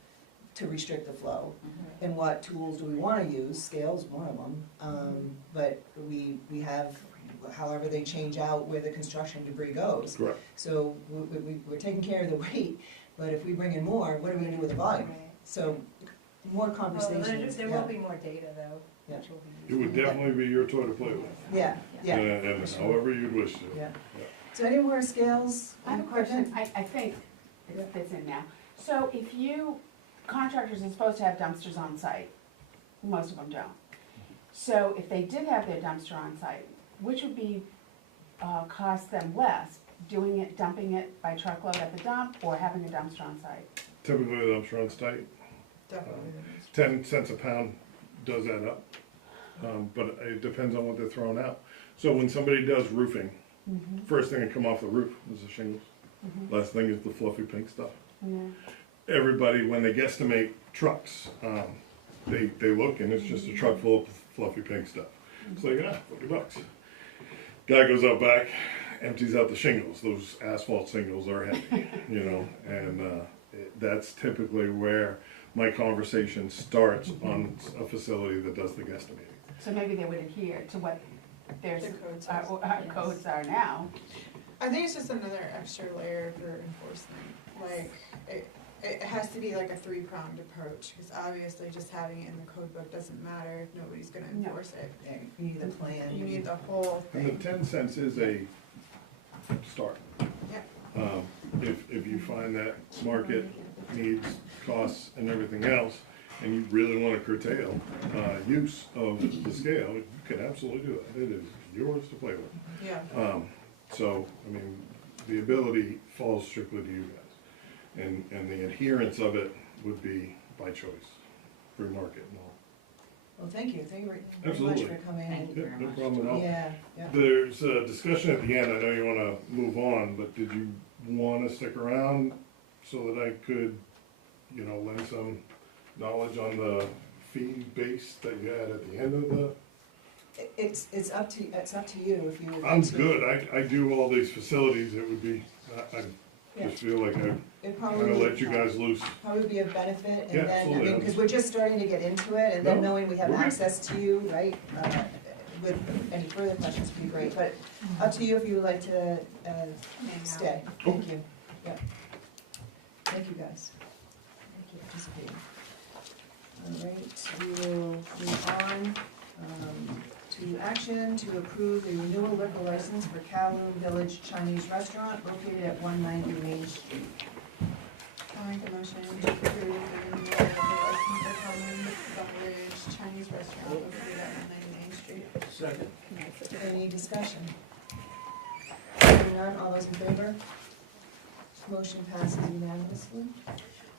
to restrict the flow? Mhm. And what tools do we wanna use? Scale's one of them. But we have, however they change out where the construction debris goes. correct. So we're taking care of the weight, but if we bring in more, what are we gonna do with the volume? Right. So more Well, conversations, there yeah. will be more data though, Yeah. which will be. It would definitely be your toy to play with. Yeah, yeah, And for sure. however you'd wish to. yeah. So any more scales? I have a question, I think it fits in now. So if contractors are supposed to have dumpsters on site, most of them don't. So if they did have their dumpster on site, which would be, cost them less, dumping it by truckload at the dump, or having a dumpster on site? Typically, the dumpster runs tight. Definitely. 10 cents a pound does add up, but it depends on what they're throwing out. So when somebody does roofing, first thing that come off the roof is the shingles. Last thing is the fluffy pink stuff. Yeah. Everybody, when they guesstimate trucks, they look and it's just a truck full of fluffy pink stuff. So they go, $40. Guy goes out back, empties out the shingles. Those asphalt shingles are heavy, and that's typically where my conversation starts on a facility that does the guesstimating. So maybe they would adhere to what their The codes our are. codes are now. I think it's just another extra layer for enforcement. Like, it has to be like a three-pronged approach, because obviously just having it in the code book doesn't matter if nobody's gonna No. enforce it. Yeah, you need a plan. You need the whole And the thing. 10 cents is a start. Yeah. If you find that market needs, costs, and everything else, and you really want to curtail use of the scale, you can absolutely do that. It is yours to play with. Yeah. So, I mean, the ability falls strictly to you guys. And the adherence of it would be by choice, free market and all. Well, thank you very much Absolutely. for coming Thank in. you Yeah, very no much. problem at all. Yeah, yeah. There's a discussion at the end, I know you wanna move on, but did you wanna stick around so that I could, lend some knowledge on the fee base that you had at the end of the? It's up to you if you would like I'm to. good, I do all these facilities, it would be, I Yeah. just feel like I It'd kinda probably, let you guys loose. probably be a benefit, Yeah, and then, absolutely. because we're just starting to get into it, and then No, knowing we have we're good. access to you, right? With any further questions would be great, but up to you if you would like to, stay. Thank you, yeah. Thank you, guys. Thank you for participating. All right, we will move on, to action to approve the renewal liquor license for Kowloon Village Chinese Restaurant located at 190 Main Street. I'll make a motion to approve the renewal of the license for Common Village Chinese Restaurant located at 190 Main Street. Second. Any discussion? Hearing none, all those in favor? Motion passes unanimously.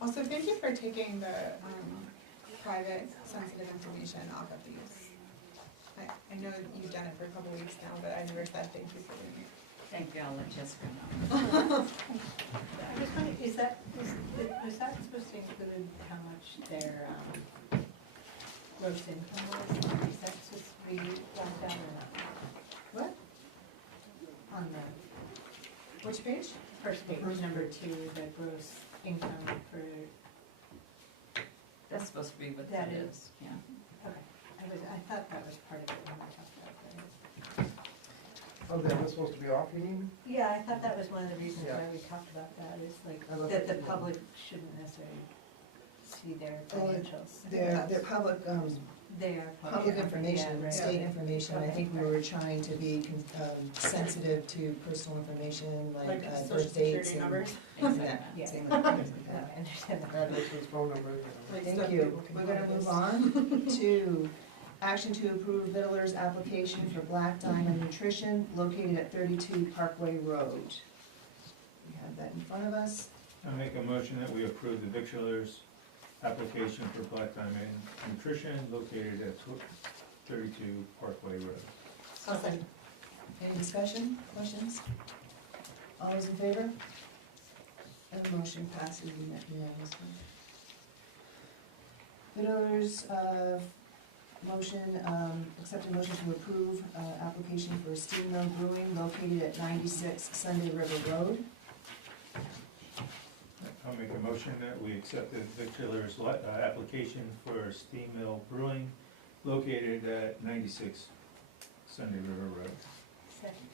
Also, thank you for taking the private sensitive information off of these. I know you've done it for a couple weeks now, but I never said thank you for doing it. Thank you, I'll let Jessica know. I just wonder, is that supposed to include how much their gross income was? Is that supposed to be brought down or not? What? On the Which page? first page, number 2, the gross income for, That's supposed to be what That that is. is, yeah. okay. I thought that was part of it when we talked about that. Oh, that was supposed to be off, you mean? Yeah, I thought that was one of the reasons Yeah. why we talked about that, is like, I love that the that. public shouldn't necessarily see their Well, financials. They're public, They are public information, yeah, right. state information. I Okay, think we were trying to be sensitive to personal information, like Like social birth dates security and numbers. and that, Yeah. things like No, that. I understand that. Address, his phone number. Like Thank stuff you. people can We're gonna find move us. on to action to approve Vittler's application for Black Diamond Nutrition located at 32 Parkway Road. We have that in front of us. I make a motion that we approve the victualler's application for Black Diamond Nutrition located at 32 Parkway Road. I'll second. Any discussion, questions? All those in favor? And the motion passes unanimously. Vittler's, motion, accept a motion to approve, application for Steam Mill Brewing located at 96 Sunday River Road. I'll make a motion that we accept the victualler's application for Steam Mill Brewing located at 96 Sunday River Road. Second.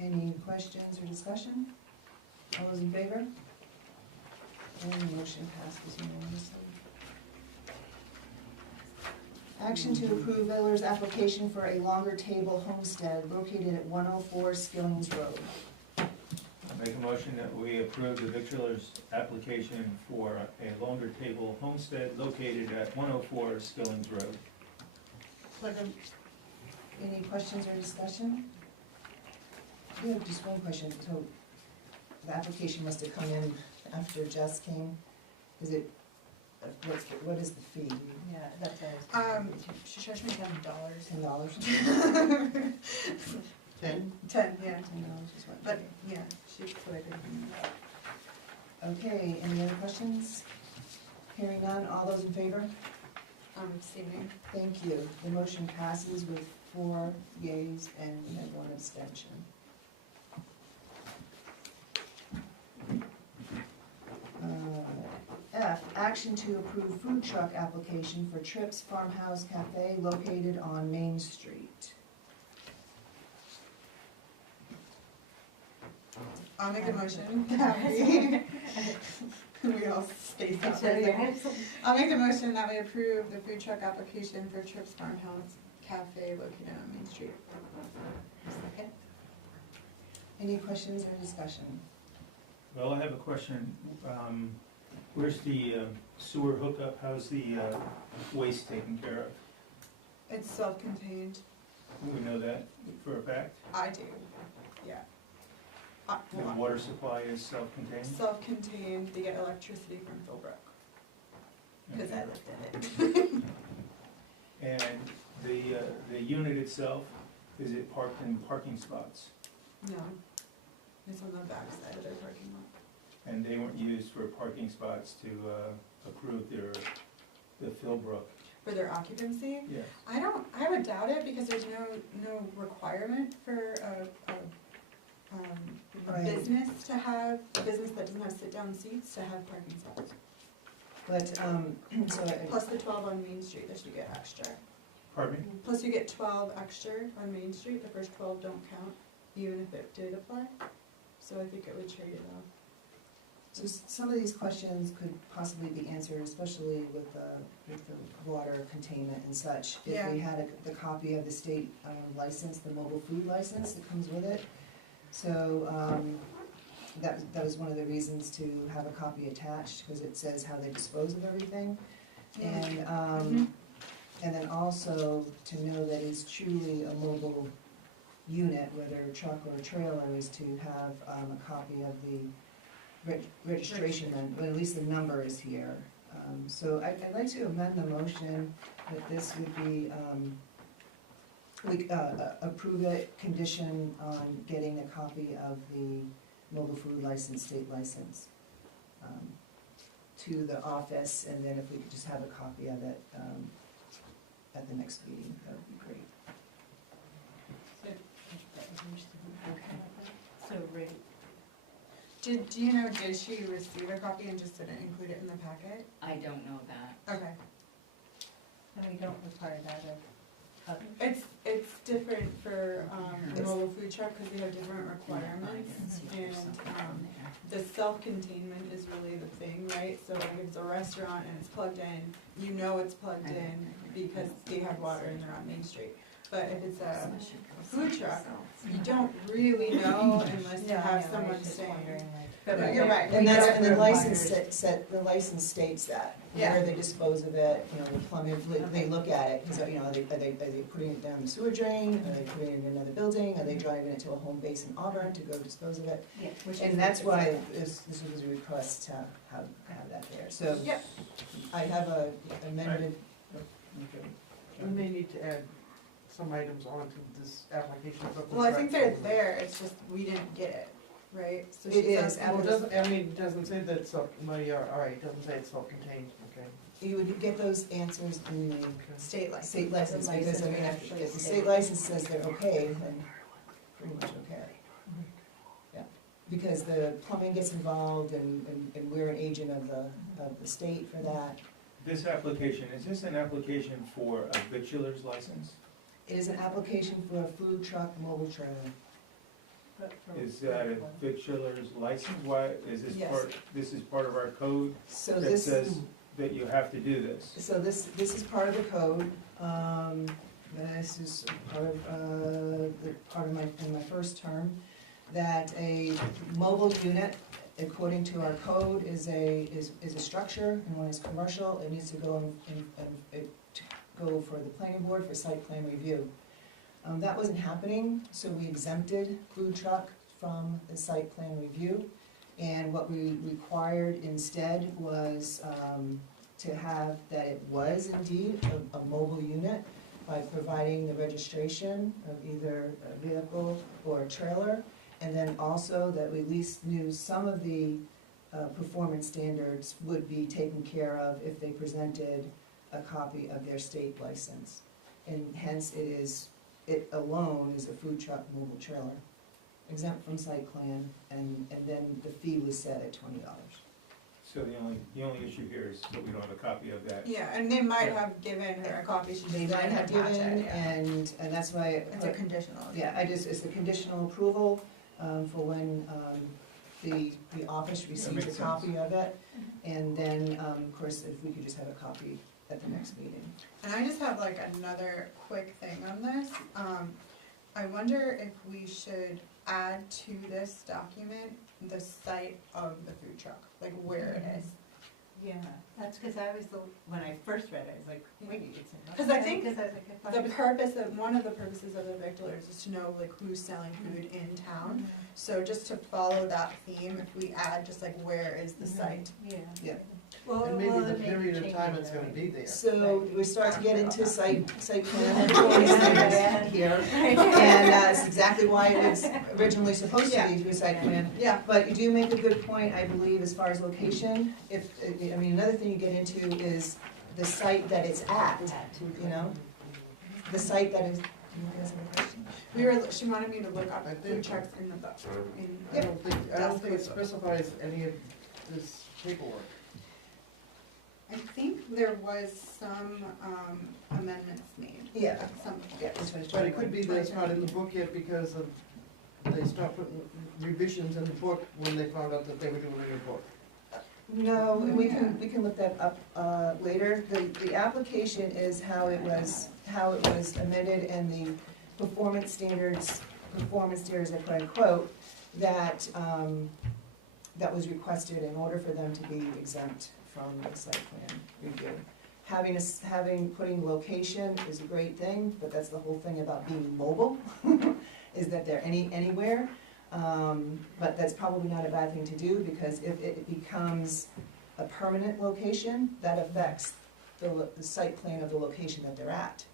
Any questions or discussion? All those in favor? And the motion passes unanimously. Action to approve Vittler's application for a longer table homestead located at 104 Skillings Road. I make a motion that we approve the victualler's application for a longer table homestead located at 104 Skillings Road. Second. Any questions or discussion? We have just one question. So the application must have come in after Jess came. Is it, what is the fee? Yeah, that's what I was. She charged me $10. $10? 10? 10, yeah. $10 is what? But, yeah, she put it in. Okay, any other questions? Hearing none, all those in favor? I'm abstaining. Thank you. The motion passes with 4 yeas and we have 1 abstention. F, action to approve food truck application for Trips Farmhouse Cafe located on Main Street. I'll make a motion that we all space out for a second. I'll make a motion that we approve the food truck application for Trips Farmhouse Cafe located on Main Street. Second. Any questions or discussion? Well, I have a question. Where's the sewer hookup? How's the waste taken care of? It's self-contained. We know that for a fact. I do, yeah. The water supply is self-contained? Self-contained, they get electricity from Philbrook, because I lived in it. And the unit itself, is it parked in parking spots? No, it's on the back side of their parking lot. And they weren't used for parking spots to approve the Philbrook? For their occupancy? Yeah. I would doubt it, because there's no requirement for a Right. business to have, a business that doesn't have sit-down seats to have parking spots. But, so, Plus the 12 on Main Street that you get extra. Pardon me? Plus you get 12 extra on Main Street, the first 12 don't count, even if it did apply. So I think it would trade it off. so some of these questions could possibly be answered, especially with the water containment and such. If Yeah. we had the copy of the state license, the mobile food license that comes with it. So, that was one of the reasons to have a copy attached, because it says how they dispose of everything. And, and then also to know that it's truly a mobile unit, whether a truck or a trailer, is to have a copy of the registration, and well, at least the number is here. So I'd like to amend the motion that this would be, we approve it, condition on getting a copy of the mobile food license, state license, to the office, and then if we could just have a copy of it at the next meeting, that would be great. So, Ray, Do you know, did she receive a copy and just didn't include it in the packet? I don't know that. Okay. and we don't require that of It's different for, a mobile food truck, cause we have different requirements, and, the self-containment is really the thing, right? So like if it's a restaurant and it's plugged in, you know it's plugged in because they have water and they're on Main Street. But if it's a food truck, you don't really know unless you have someone saying. But you're right. And that's, and the requires- license the license states that, Yeah. where they dispose of it, you know, the plumbing, they look at it, cause, you know, are they putting it down the sewer drain? Are they putting it in another building? Are they driving it to a home base in Auburn to go dispose of it? Yeah, which is- And that's why this was a request to have that there, so. Yep. I have a amended. We may need to add some items onto this application. Well, I think they're there, it's just we didn't get it, right? So It she's is. asking Well, for it doesn't, I mean, it doesn't say that it's, all right, it doesn't say it's self-contained, okay. You would get those answers in the state license. state license, The because I license mean, actually if the states. state license says they're okay, then pretty much okay. Yeah, because the plumbing gets involved and we're an agent of the state for that. This application, is this an application for a victualer's license? It is an application for a food truck mobile trailer. but for- Is that a victualer's license? Why, is this Yes. this is part of our code So that this, says that you have to do this? so this is part of the code, this is part of in my first term, that a mobile unit, according to our code, is a structure, and when it's commercial, it needs to go go for the planning board for site plan review. That wasn't happening, so we exempted food truck from the site plan review. And what we required instead was to have that it was indeed a mobile unit by providing the registration of either a vehicle or a trailer. And then also that we at least knew some of the performance standards would be taken care of if they presented a copy of their state license. And hence it alone is a food truck mobile trailer, exempt from site plan, and then the fee was set at $20. So the only issue here is that we don't have a copy of that. Yeah, and they might have given her a copy, she just They didn't might have attach given, it, yeah. and that's why. It's a conditional. Yeah, it's the conditional approval, for when, the office receives makes a sense. copy of it. And then, of course, if we could just have a copy at the next meeting. And I just have like another quick thing on this. I wonder if we should add to this document the site of the food truck, like where it is. Yeah, that's because I was when I first read it, I was like, wait, it's in. 'Cause I think Because I was like, if I- One of the purposes of the victualers is to know like who's selling food in town. So just to follow that theme, if we add just like where is the site? Yeah. Yeah. Well, And maybe well, the it may be period of time changing it's though, gonna be there. So we start to get into site plan here, and it's exactly why it was originally supposed to be through site plan. Yeah. But you do make a good point, I believe, as far as location. Another thing you get into is the site that it's at, you know? The site that is, you guys have a question? She wanted me to look up I food think- trucks in the book. I don't think it specifies any of this paperwork. I think there was some amendments made. Yeah. At some point. Yeah, this one's But it could be that it's not in the book yet because they stopped putting revisions in the book when they found out that they were doing a new book. No, and we can look that up later. The application is how it was amended, and the performance standards, I put in quote, that was requested in order for them to be exempt from the site plan review. Putting location is a great thing, but that's the whole thing about being mobile, is that they're anywhere. But that's probably not a bad thing to do, because if it becomes a permanent location, that affects the site plan of the location that they're at.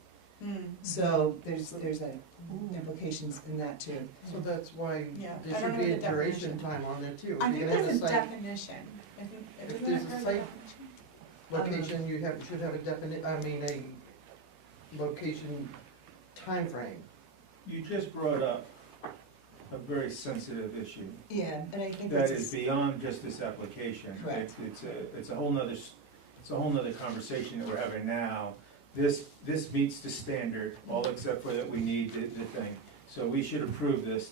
So there's implications in that too. So that's why Yeah, I there don't should know be a the duration definition. time on there too. I If think you're gonna there's a have site definition. I think, If isn't there's that a part of site- the definition? location, should have a location timeframe. You just brought up a very sensitive issue Yeah, and I think that that's. is beyond just this application. Correct. It's a whole nother conversation that we're having now this meets the standard, all except for that we need the thing. So we should approve this.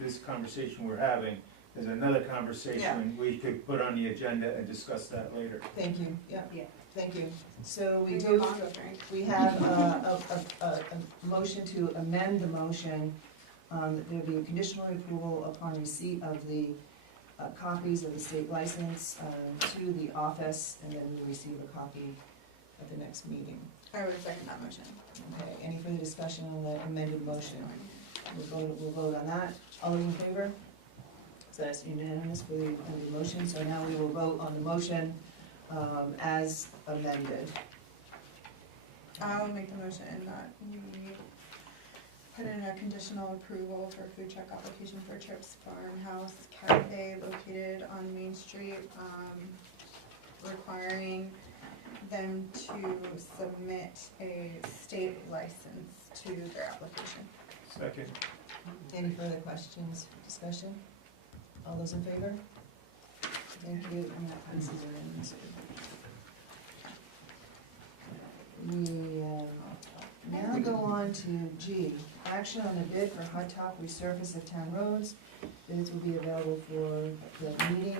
This conversation we're having is another conversation we could put on the agenda and discuss that later. Thank you, yeah, Yeah. thank you. So we We do, move on with Frank. we have a motion to amend the motion. That there be a conditional approval upon receipt of the copies of the state license to the office, and then we receive a copy at the next meeting. I would second that motion. Okay, any further discussion on the amended motion? We'll vote on that. All those in favor? So that's unanimous for the amended motion, so now we will vote on the motion as amended. I'll make the motion that we put in a conditional approval for food truck application for Trips Farmhouse Cafe located on Main Street, requiring them to submit a state license to their application. Second. Any further questions, discussion? All those in favor? Thank you, and that passes unanimously. We now go on to G, action on the bid for hot top resurface of town roads. Bids will be available for the meeting.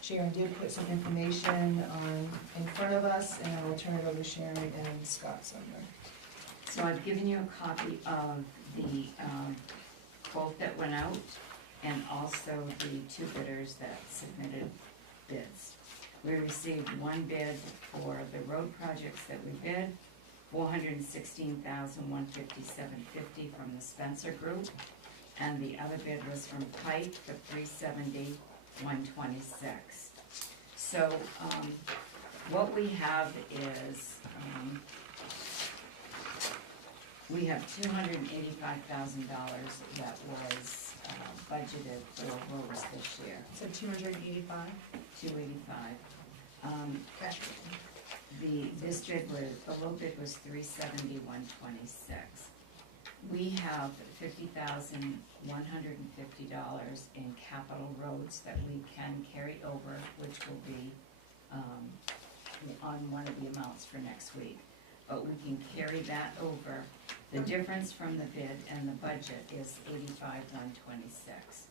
Sharon did put some information in front of us, and I will turn it over to Sharon and Scott Sumner. So I've given you a copy of the quote that went out, and also the two bidders that submitted bids. We received one bid for the road projects that we bid, $416,157.50 from the Spencer Group, and the other bid was from Pike for $370,126. So what we have is we have $285,000 that was budgeted for roads this year. So 285? 285. Okay. This bid was, the low bid was $370,126. We have $50,150 in capital roads that we can carry over, which will be on one of the amounts for next week. But we can carry that over. The difference from the bid and the budget is $85,126.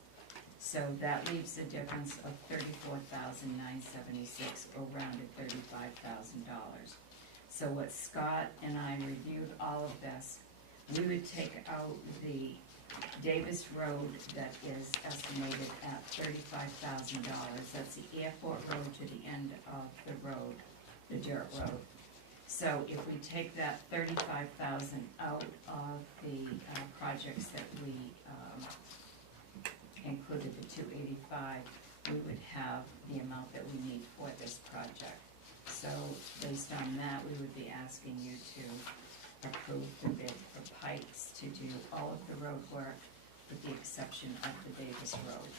So that leaves a difference of $34,976, or rounded $35,000. So what Scott and I reviewed all of this, we would take out the Davis Road that is estimated at $35,000. That's the airport road to the end of the road, the dirt road. So if we take that $35,000 out of the projects that we included, the 285, we would have the amount that we need for this project. So based on that, we would be asking you to approve the bid for Pikes to do all of the road work with the exception of the Davis Road.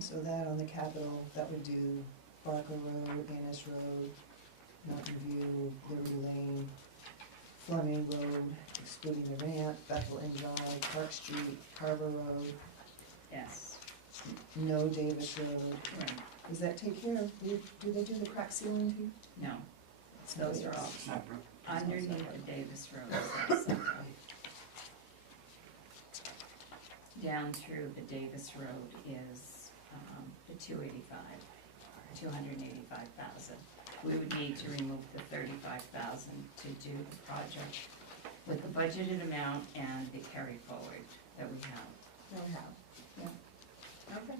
So that on the capital, that would do Barker Road, Annis Road, Mountain View, Liberty Lane, Fleming Road, excluding the ramp, Bethel and Drive, Park Street, Carver Road, Yes. no Davis Road. Right. Does that take care of, do they do the crack ceiling too? No, those are all Separate. underneath the Davis Road. That's separate. Down through the Davis Road is the 285,000. We would need to remove the 35,000 to do the project with the budgeted amount and the carry forward that we have. That we have, yeah. Okay.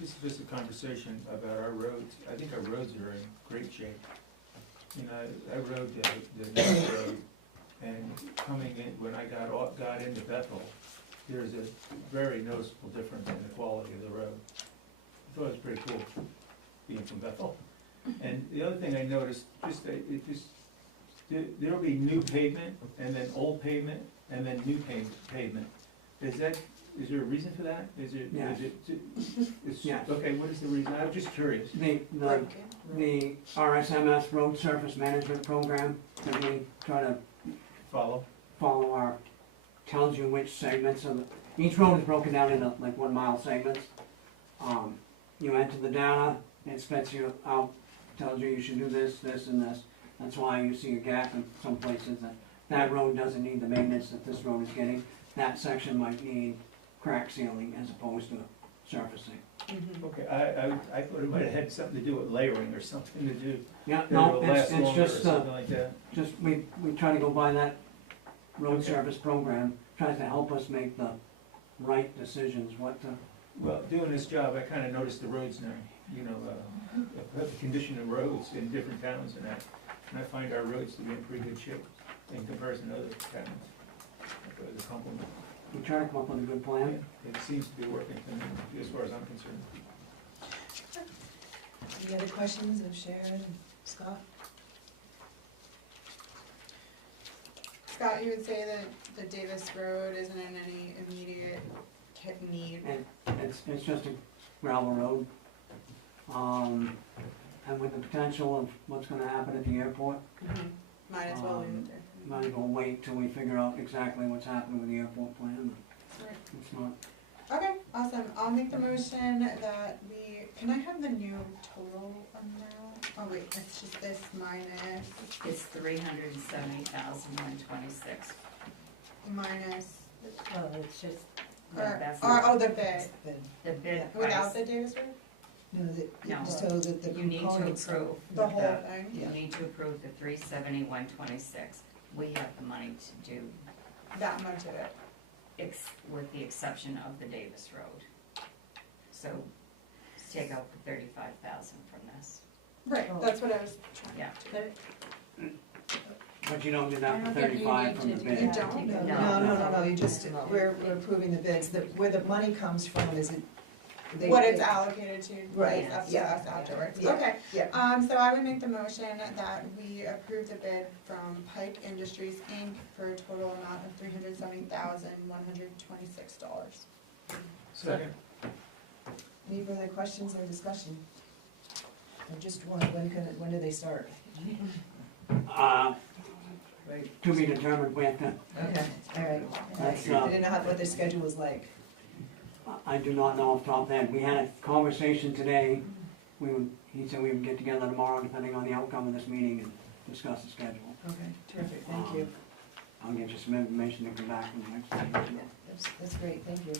This is just a conversation about our roads. I think our roads are in great shape. You know, I rode the North Road, and coming in, when I got into Bethel, there's a very noticeable difference in the quality of the road. I thought it was pretty cool, being from Bethel. And the other thing I noticed, there'll be new pavement, and then old pavement, and then new pavement. Is there a reason for that? Yes. Yes. Okay, what is the reason? I'm just curious. The RSMS Road Surface Management Program, that we try to Follow? follow our tells you which segments of, each road is broken down into like 1 mile segments. You enter the data, it spits you out, tells you should do this, this, and this. That's why you see a gap in some places, that road doesn't need the maintenance that this road is getting. That section might need crack sealing as opposed to surfacing. Okay, I thought it might have had something to do with layering or something to do, Yeah, that no, it'll last it's longer or just, something like that. we try to go by that road Okay. service program, tries to help us make the right decisions, what to. Well, doing this job, I kinda noticed the roads now, you know, the condition of roads in different towns and that. And I find our roads to be in pretty good shape in comparison to other towns. As a compliment. We try to come up with a good plan. It seems to be working for me, as far as I'm concerned. Any other questions of Sharon and Scott? Scott, you would say that the Davis Road isn't in any immediate need? It's just a gravel road. And with the potential of what's gonna happen at the airport, Might as well leave it there. might as well wait till we figure out exactly what's happening with the airport plan. Right. It's not, Okay, awesome. I'll make the motion that can I have the new total amount? Oh wait, it's just this minus, It's $370,126. minus, Oh, it's just, That's the bid, the bid without price. the Davis Road? No. So that the You need to components. approve. The whole the- thing? You need to approve the $370,126. We have the money to do, That much of it. with the exception of the Davis Road. So take out the 35,000 from this. Right, that's what I was trying Yeah. to. but you don't get I that for don't think you 35 need from to the do bid. You don't? No, you just, we're approving the bids, where the money comes from is it? What it's allocated to, Right, is up to yeah, us afterwards. yeah, Okay, yeah. so I would make the motion that we approve the bid from Pike Industries, Inc. for a total amount of $370,126. Second. Any further questions or discussion? Or just one, when do they start? To be determined, we have to, Okay, all right. That's, I didn't know what their schedule was like. I do not know off the top of that. We had a conversation today. He said we would get together tomorrow, depending on the outcome of this meeting, and discuss the schedule. Okay, terrific, thank you. I'll get you some information to come back from the next meeting. That's great, thank you.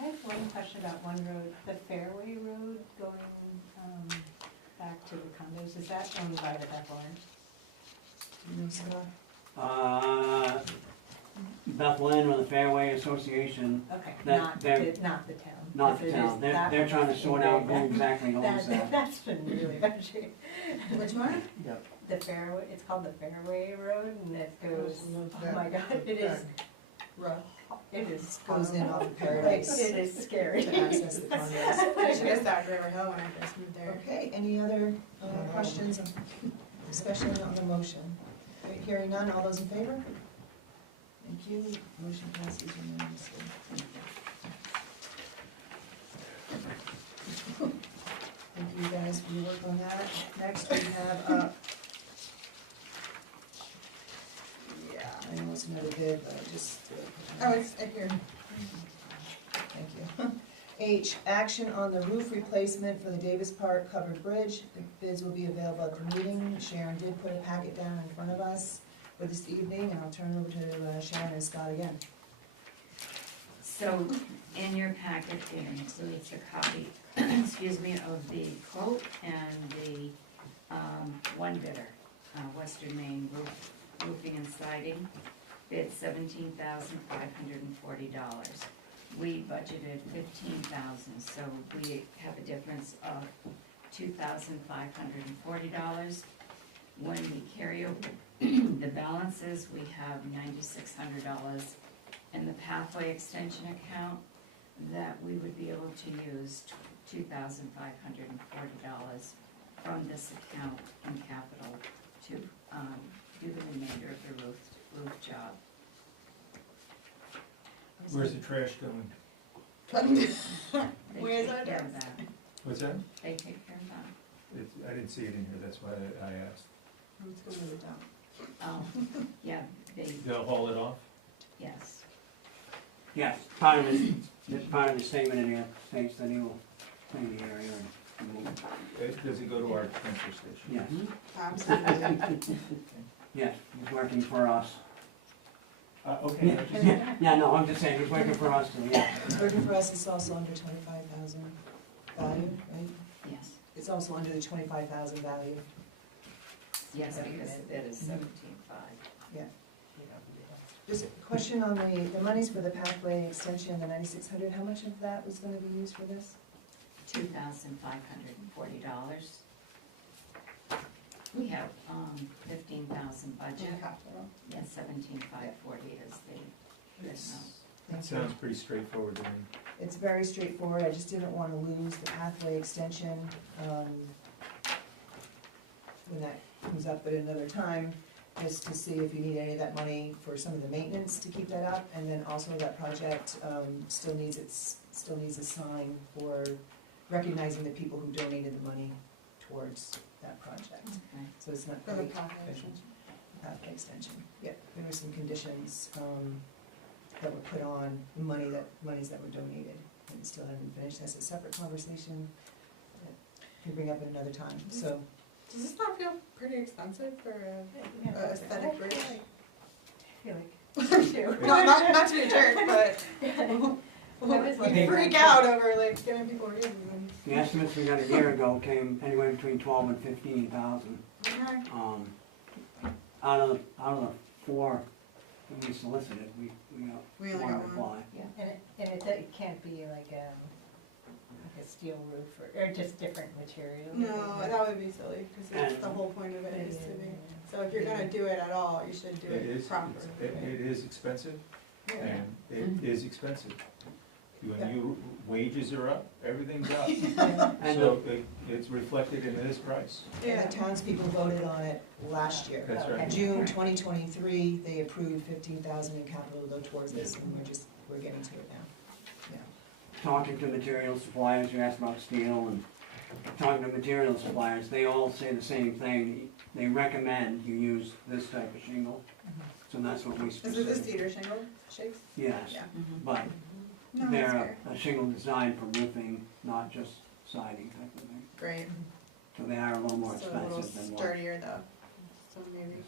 I have one question about one road, the Fairway Road going, back to the condos, is that owned by the Bethel? You know, Scott? Bethel or the Fairway Association, Okay, That- not they're- the, not the town. not If the it is town. They're that trying to one, sort out who exactly owns That, that. that's been really bad shape. Which one? The Fairway, it's called the Fairway Road, and it goes, oh my God, it is, Rough. it is. Goes in horrible. off of Paradise. It is scary. To access the condos. I should have stopped River Hill when I first moved there. Okay, any other questions or discussion on the motion? Hearing none, all those in favor? Thank you, motion passes unanimously. Thank you guys for your work on that. Next, we have, I know it's another bid, but I just. Oh, it's here. Thank you. H, action on the roof replacement for the Davis Park covered bridge. The bids will be available at the meeting. Sharon did put a packet down in front of us for this evening, and I'll turn it over to Sharon and Scott again. So in your packet, it includes a copy, excuse me, of the quote and the one bidder, Western Maine Roofing and Siding, bid $17,540. We budgeted $15,000, so we have a difference of $2,540. When we carry over the balances, we have $9,600 in the pathway extension account that we would be able to use $2,540 from this account in capital to do the remainder of the roof job. Where's the trash going? They Where's take our care of desk? that. What's that? They take care of that. I didn't see it in here, that's why I asked. Let's go with it down. Oh, yeah, They'll haul it off? yes. Yes, part of the statement in here states that he will clean the area and move. Does it go to our transfer station? Yes, Absolutely. yes, he's working for us. Okay, I just- Yeah, no, I'm just saying, he's working for us, and yeah. It's working for us, it's also under 25,000 value, right? Yes, It's also under the 25,000 value. yes, because it is 17.5. Yeah. Just a question on the monies for the pathway extension, the 9,600, how much of that was gonna be used for this? $2,540. We have, 15,000 budget. In capital. Yeah, 17,540 is the, Yes. amount. That Thank you. sounds pretty straightforward to me. It's very straightforward, I just didn't wanna lose the pathway extension, when that comes up at another time, just to see if you need any of that money for some of the maintenance to keep that up, and then also that project, still needs a sign for recognizing the people who donated the money towards that project, Okay. so it's not For the quite population. pathway extension. Yeah, there were some conditions, that were put on, monies that were donated, and it still haven't finished, that's a separate conversation that can bring up at another time, so. Does this not feel pretty expensive for a aesthetic bridge? I feel like. Not to be a jerk, but we freak out over like giving people reasons. The estimates we got a year ago came anywhere between 12 and 15,000. Okay. Out of the four that we solicited, we We got only one got one. reply. And it can't be like a steel roof or just different material. No, that would be silly, because that's the whole point of it is to be. So if you're gonna do it at all, you should do It it is, properly. it is expensive, Yeah. and it is expensive. When you, wages are up, everything's up, And so it's reflected in this price. And the townspeople voted on it last year. That's right. June 2023, they approved 15,000 in capital to go towards this, and we're getting to it now. talking to material suppliers, you asked about steel, and talking to material suppliers, they all say the same thing. They recommend you use this type of shingle, so that's what we Is it the specifically. cedar shingle shakes? Yes, Yeah. but No, that's they're fair. a shingle designed for roofing, not just siding type of thing. Great. So they are a little more So a little expensive than what. sturdier though. So maybe.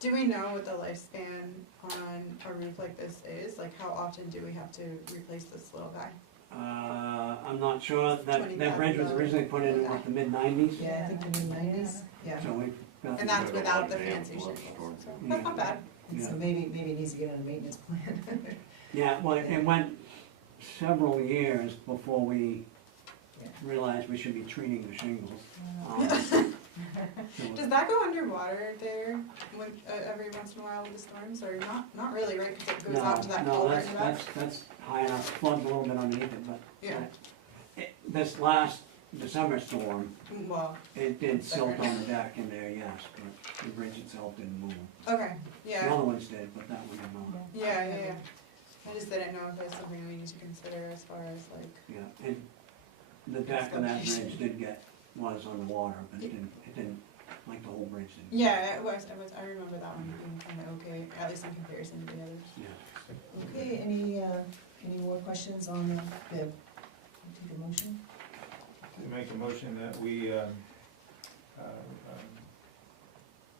Do we know what the lifespan on a roof like this is? Like how often do we have to replace this little guy? I'm not sure, that bridge was originally put in what, the mid-90s? Yeah, I think the mid-90s, yeah. So we've got. And that's without the fancy shingles. So that's not bad. And so Yeah. maybe it needs to get on a maintenance plan. Yeah, well, it went several years before we Yeah. realized we should be treating the shingles. Does that go underwater there when, every once in a while with the storms, or not really, right? Because it goes out to that No, culvert in the back? that's high enough, floods a little bit underneath it, but Yeah, this last December storm, well, it did silt on the deck in there, yes, but the bridge itself didn't move. okay, The yeah, other ones did, but that one did not. yeah. I just didn't know if there's something we need to consider as far as like, Yeah, the deck of that bridge was underwater, but it didn't, like the whole bridge didn't. yeah, it was, I remember that one being kind of okay, at least in comparison to the others. Yeah. Okay, any more questions on the, take a motion? To make a motion that we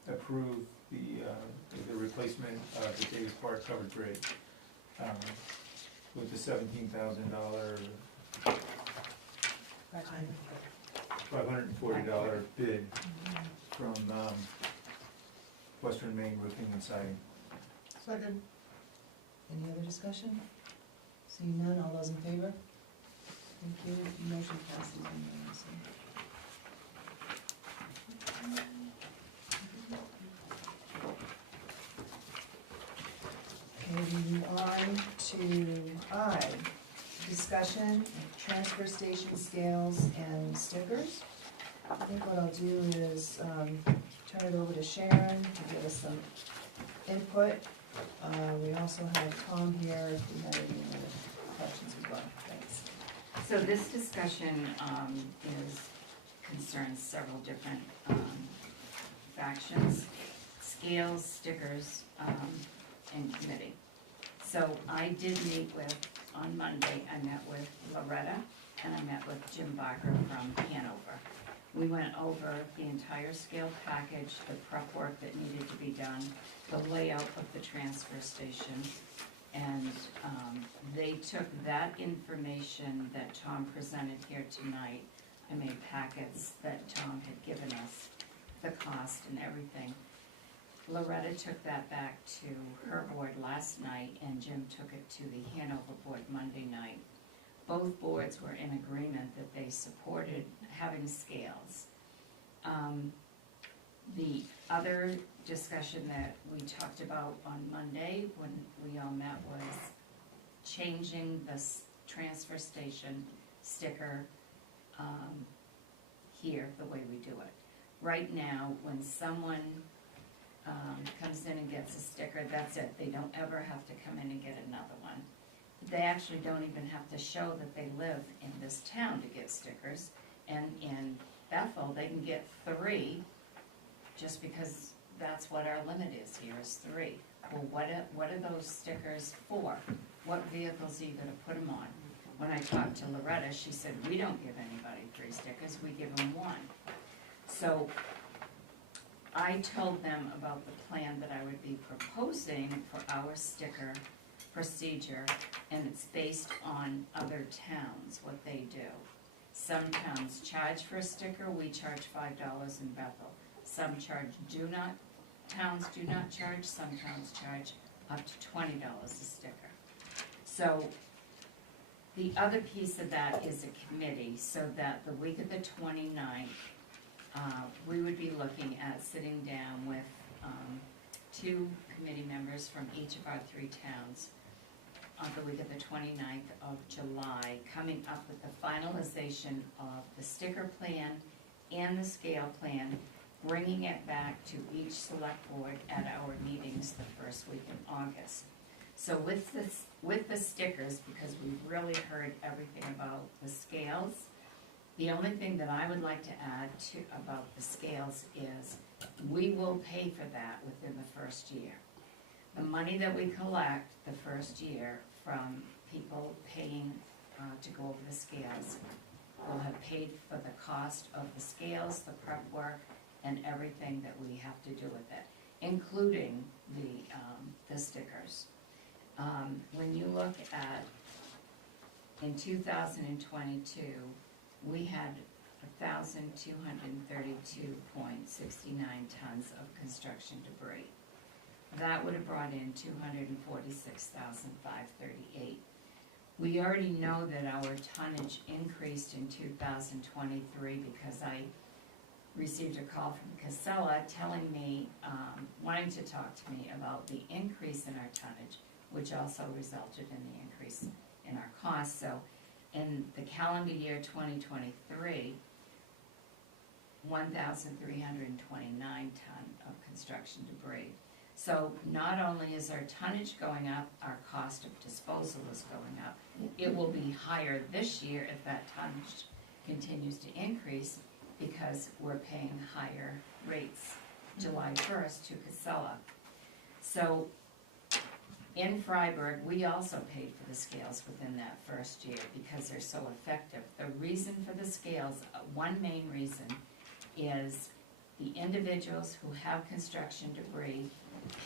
approve the replacement of the Davis Park covered bridge with the $17,000, $540 bid from Western Maine Roofing and Siding. Second. Any other discussion? Seeing none, all those in favor? Thank you, motion passes unanimously. Okay, we move on to I, discussion, transfer station scales and stickers. I think what I'll do is, turn it over to Sharon to give us some input. We also have Tom here if we have any other questions as well, thanks. So this discussion concerns several different factions, scales, stickers, and committee. So I did meet with, on Monday, I met with Loretta and I met with Jim Barker from Hanover. We went over the entire scale package, the prep work that needed to be done, the layout of the transfer station. And they took that information that Tom presented here tonight. I made packets that Tom had given us, the cost and everything. Loretta took that back to her board last night, and Jim took it to the Hanover board Monday night. Both boards were in agreement that they supported having scales. The other discussion that we talked about on Monday when we all met was changing the transfer station sticker here, the way we do it. Right now, when someone comes in and gets a sticker, that's it. They don't ever have to come in and get another one. They actually don't even have to show that they live in this town to get stickers. And in Bethel, they can get 3 just because that's what our limit is here, is 3. Well, what are those stickers for? What vehicles are you gonna put them on? When I talked to Loretta, she said, we don't give anybody 3 stickers, we give them 1. So I told them about the plan that I would be proposing for our sticker procedure, and it's based on other towns, what they do. Some towns charge for a sticker, we charge $5 in Bethel. Some towns do not charge, some towns charge up to $20 a sticker. So the other piece of that is a committee, so that the week of the 29th, we would be looking at sitting down with 2 committee members from each of our 3 towns on the week of the 29th of July, coming up with the finalization of the sticker plan and the scale plan, bringing it back to each select board at our meetings the first week in August. So with the stickers, because we've really heard everything about the scales, the only thing that I would like to add about the scales is we will pay for that within the first year. The money that we collect the first year from people paying to go over the scales will have paid for the cost of the scales, the prep work, and everything that we have to do with it, including the stickers. When you look at, in 2022, we had 1,232.69 tons of construction debris. That would have brought in 246,538. We already know that our tonnage increased in 2023 because I received a call from Casella telling me, wanting to talk to me about the increase in our tonnage, which also resulted in the increase in our costs. So in the calendar year 2023, 1,329 ton of construction debris. So not only is our tonnage going up, our cost of disposal is going up. It will be higher this year if that tonnage continues to increase because we're paying higher rates July 1st to Casella. So in Freiburg, we also paid for the scales within that first year because they're so effective. The reason for the scales, one main reason, is the individuals who have construction debris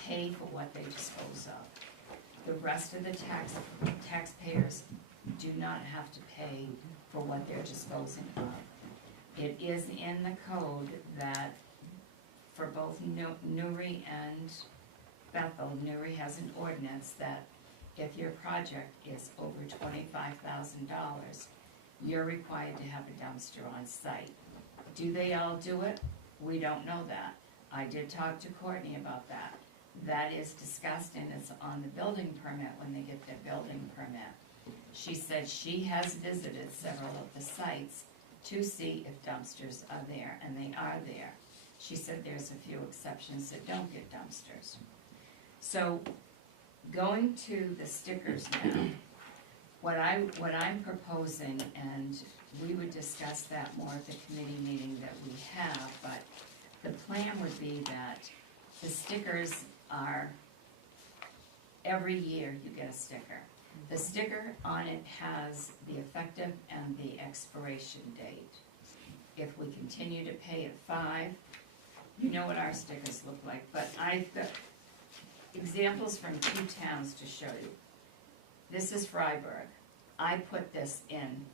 pay for what they dispose of. The rest of the taxpayers do not have to pay for what they're disposing of. It is in the code that for both Newry and Bethel, Newry has an ordinance that if your project is over $25,000, you're required to have a dumpster on site. Do they all do it? We don't know that. I did talk to Courtney about that. That is discussed and it's on the building permit when they get their building permit. She said she has visited several of the sites to see if dumpsters are there, and they are there. She said there's a few exceptions that don't get dumpsters. So going to the stickers now, what I'm proposing, and we would discuss that more at the committee meeting that we have, but the plan would be that the stickers are every year you get a sticker. The sticker on it has the effective and the expiration date. If we continue to pay at 5, you know what our stickers look like, but I've got examples from 2 towns to show you. This is Freiburg. I put this in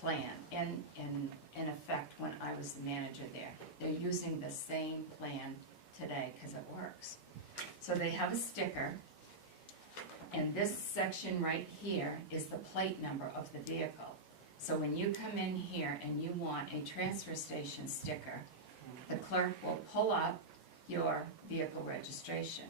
plan, in effect when I was the manager there. They're using the same plan today because it works. So they have a sticker, and this section right here is the plate number of the vehicle. So when you come in here and you want a transfer station sticker, the clerk will pull up your vehicle registration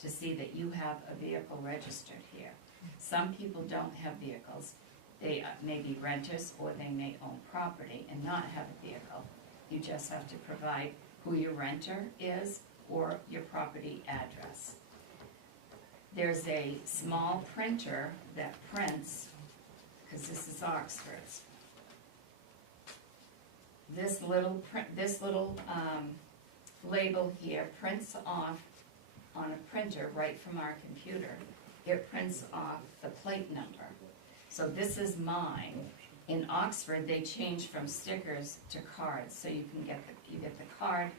to see that you have a vehicle registered here. Some people don't have vehicles. They may be renters, or they may own property and not have a vehicle. You just have to provide who your renter is or your property address. There's a small printer that prints, because this is Oxford's. This little label here prints off on a printer right from our computer. It prints off the plate number. So this is mine. In Oxford, they changed from stickers to cards, so you can get you get the card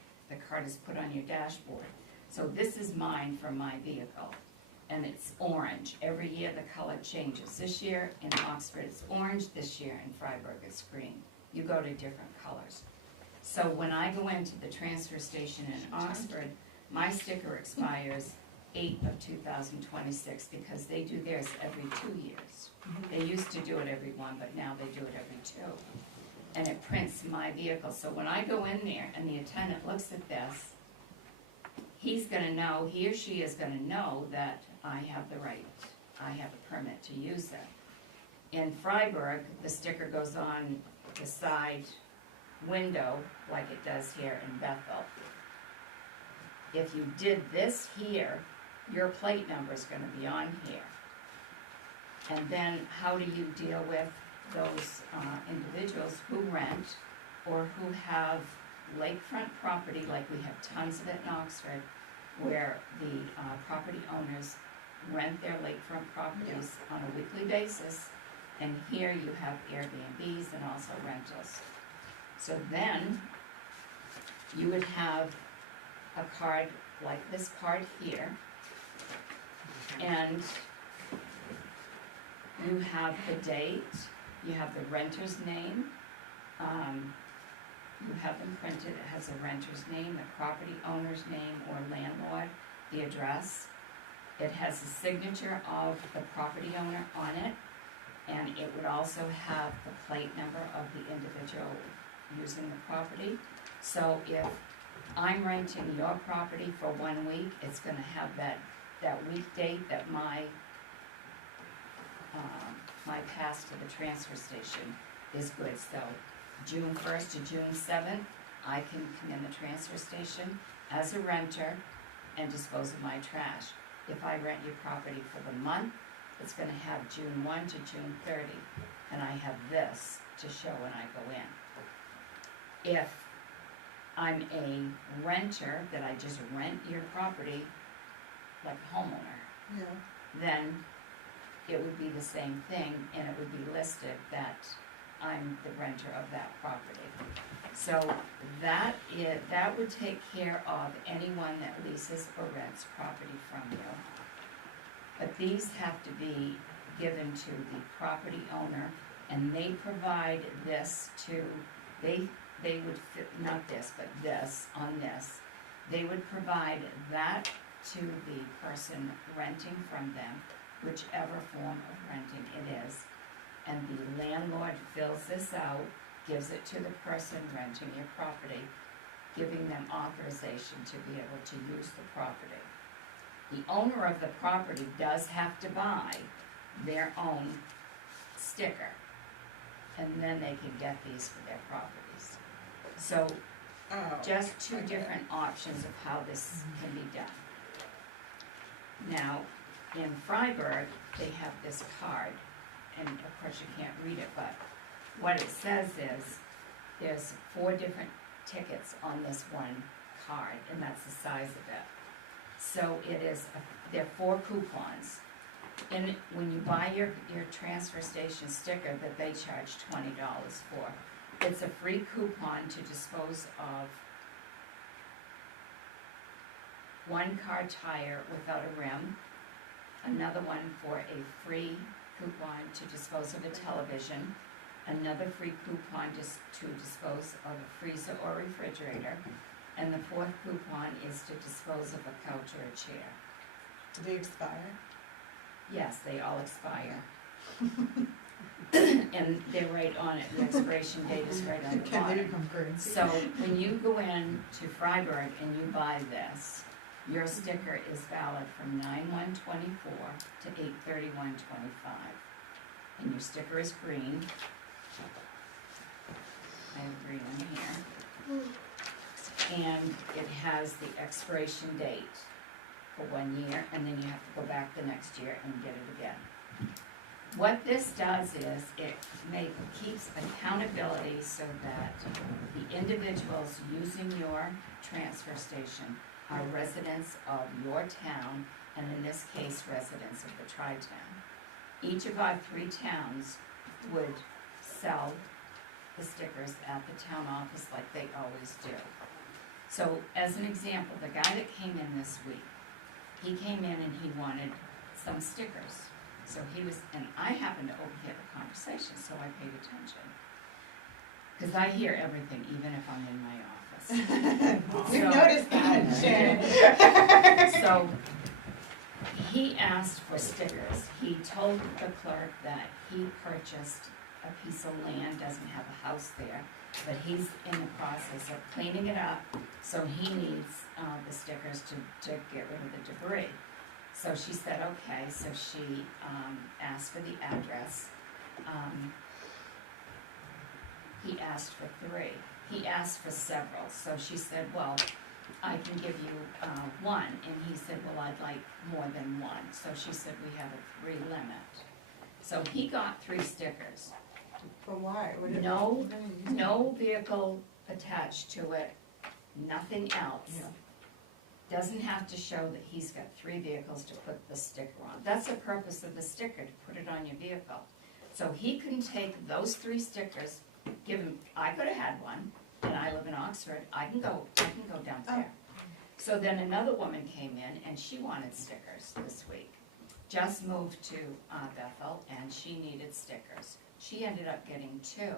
is put on your dashboard. So this is mine for my vehicle, and it's orange. Every year the color changes. This year in Oxford it's orange, this year in Freiburg it's green. You go to different colors. So when I go into the transfer station in Oxford, my sticker expires 8/2026 because they do theirs every 2 years. They used to do it every 1, but now they do it every 2. And it prints my vehicle. So when I go in there and the attendant looks at this, he's gonna know, he or she is gonna know that I have the right, I have a permit to use it. In Freiburg, the sticker goes on the side window like it does here in Bethel. If you did this here, your plate number is gonna be on here. And then how do you deal with those individuals who rent or who have lakefront property, like we have tons of it in Oxford, where the property owners rent their lakefront properties on a weekly basis, and here you have Airbnbs and also rentals. So then you would have a card like this card here, and you have the date, you have the renter's name, you have them printed, it has a renter's name, the property owner's name or landlord, the address. It has the signature of the property owner on it, and it would also have the plate number of the individual using the property. So if I'm renting your property for 1 week, it's gonna have that week date that my pass to the transfer station is good. So June 1st to June 7th, I can come in the transfer station as a renter and dispose of my trash. If I rent your property for the month, it's gonna have June 1 to June 30, and I have this to show when I go in. If I'm a renter, that I just rent your property like a homeowner, then it would be the same thing, and it would be listed that I'm the renter of that property. So that would take care of anyone that leases or rents property from you. But these have to be given to the property owner, and they provide this to, they would fit, not this, but this, on this, they would provide that to the person renting from them, whichever form of renting it is. And the landlord fills this out, gives it to the person renting your property, giving them authorization to be able to use the property. The owner of the property does have to buy their own sticker, and then they can get these for their properties. So, just two different options of how this can be done. Now, in Freiburg, they have this card, and of course you can't read it, but what it says is there's 4 different tickets on this one card, and that's the size of it. So it is they're 4 coupons. And when you buy your transfer station sticker that they charge $20 for, it's a free coupon to dispose of 1 car tire without a rim, another one for a free coupon to dispose of a television, another free coupon just to dispose of a freezer or refrigerator, and the 4th coupon is to dispose of a couch or a chair. Do they expire? Yes, they all expire. And they're right on it, the expiration date is right on the Can they bottom. become currency? So when you go in to Freiburg and you buy this, your sticker is valid from 9/1/24 to 8/31/25. And your sticker is green. I have green in here. And it has the expiration date for 1 year, and then you have to go back the next year and get it again. What this does is it keeps accountability so that the individuals using your transfer station are residents of your town, and in this case, residents of the tri-town. Each of our 3 towns would sell the stickers at the town office like they always do. So, as an example, the guy that came in this week, he came in and he wanted some stickers. So he was, and I happened to overhear the conversation, so I paid attention. Because I hear everything, even if I'm in my office. We've So- noticed that, Shannon. So, he asked for stickers. He told the clerk that he purchased a piece of land, doesn't have a house there, but he's in the process of cleaning it up, so he needs the stickers to get rid of the debris. So she said, okay, so she asked for the address. He asked for 3. He asked for several, so she said, well, I can give you 1, and he said, well, I'd like more than 1. So she said, we have a 3 limit. So he got 3 stickers. But why? What did- No, what did he use it no vehicle attached to it, nothing else. Yeah. Doesn't have to show that he's got 3 vehicles to put the sticker on. That's the purpose of the sticker, to put it on your vehicle. So he can take those 3 stickers, give him, I could have had one, and I live in Oxford, I can go down there. So then another woman came in and she wanted stickers this week. Just moved to Bethel and she needed stickers. She ended up getting 2.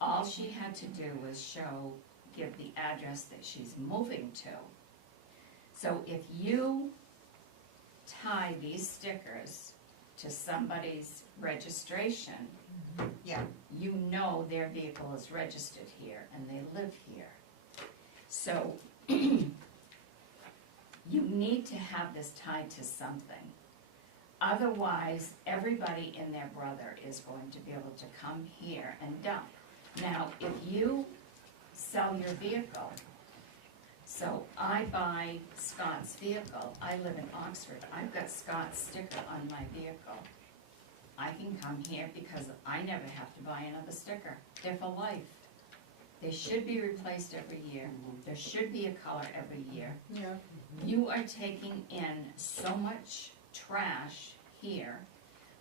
All she had to do was give the address that she's moving to. So if you tie these stickers to somebody's registration, Yeah. you know their vehicle is registered here and they live here. So you need to have this tied to something. Otherwise, everybody and their brother is going to be able to come here and dump. Now, if you sell your vehicle, so I buy Scott's vehicle, I live in Oxford, I've got Scott's sticker on my vehicle. I can come here because I never have to buy another sticker. They're for life. They should be replaced every year. There should be a color every year. Yeah. You are taking in so much trash here,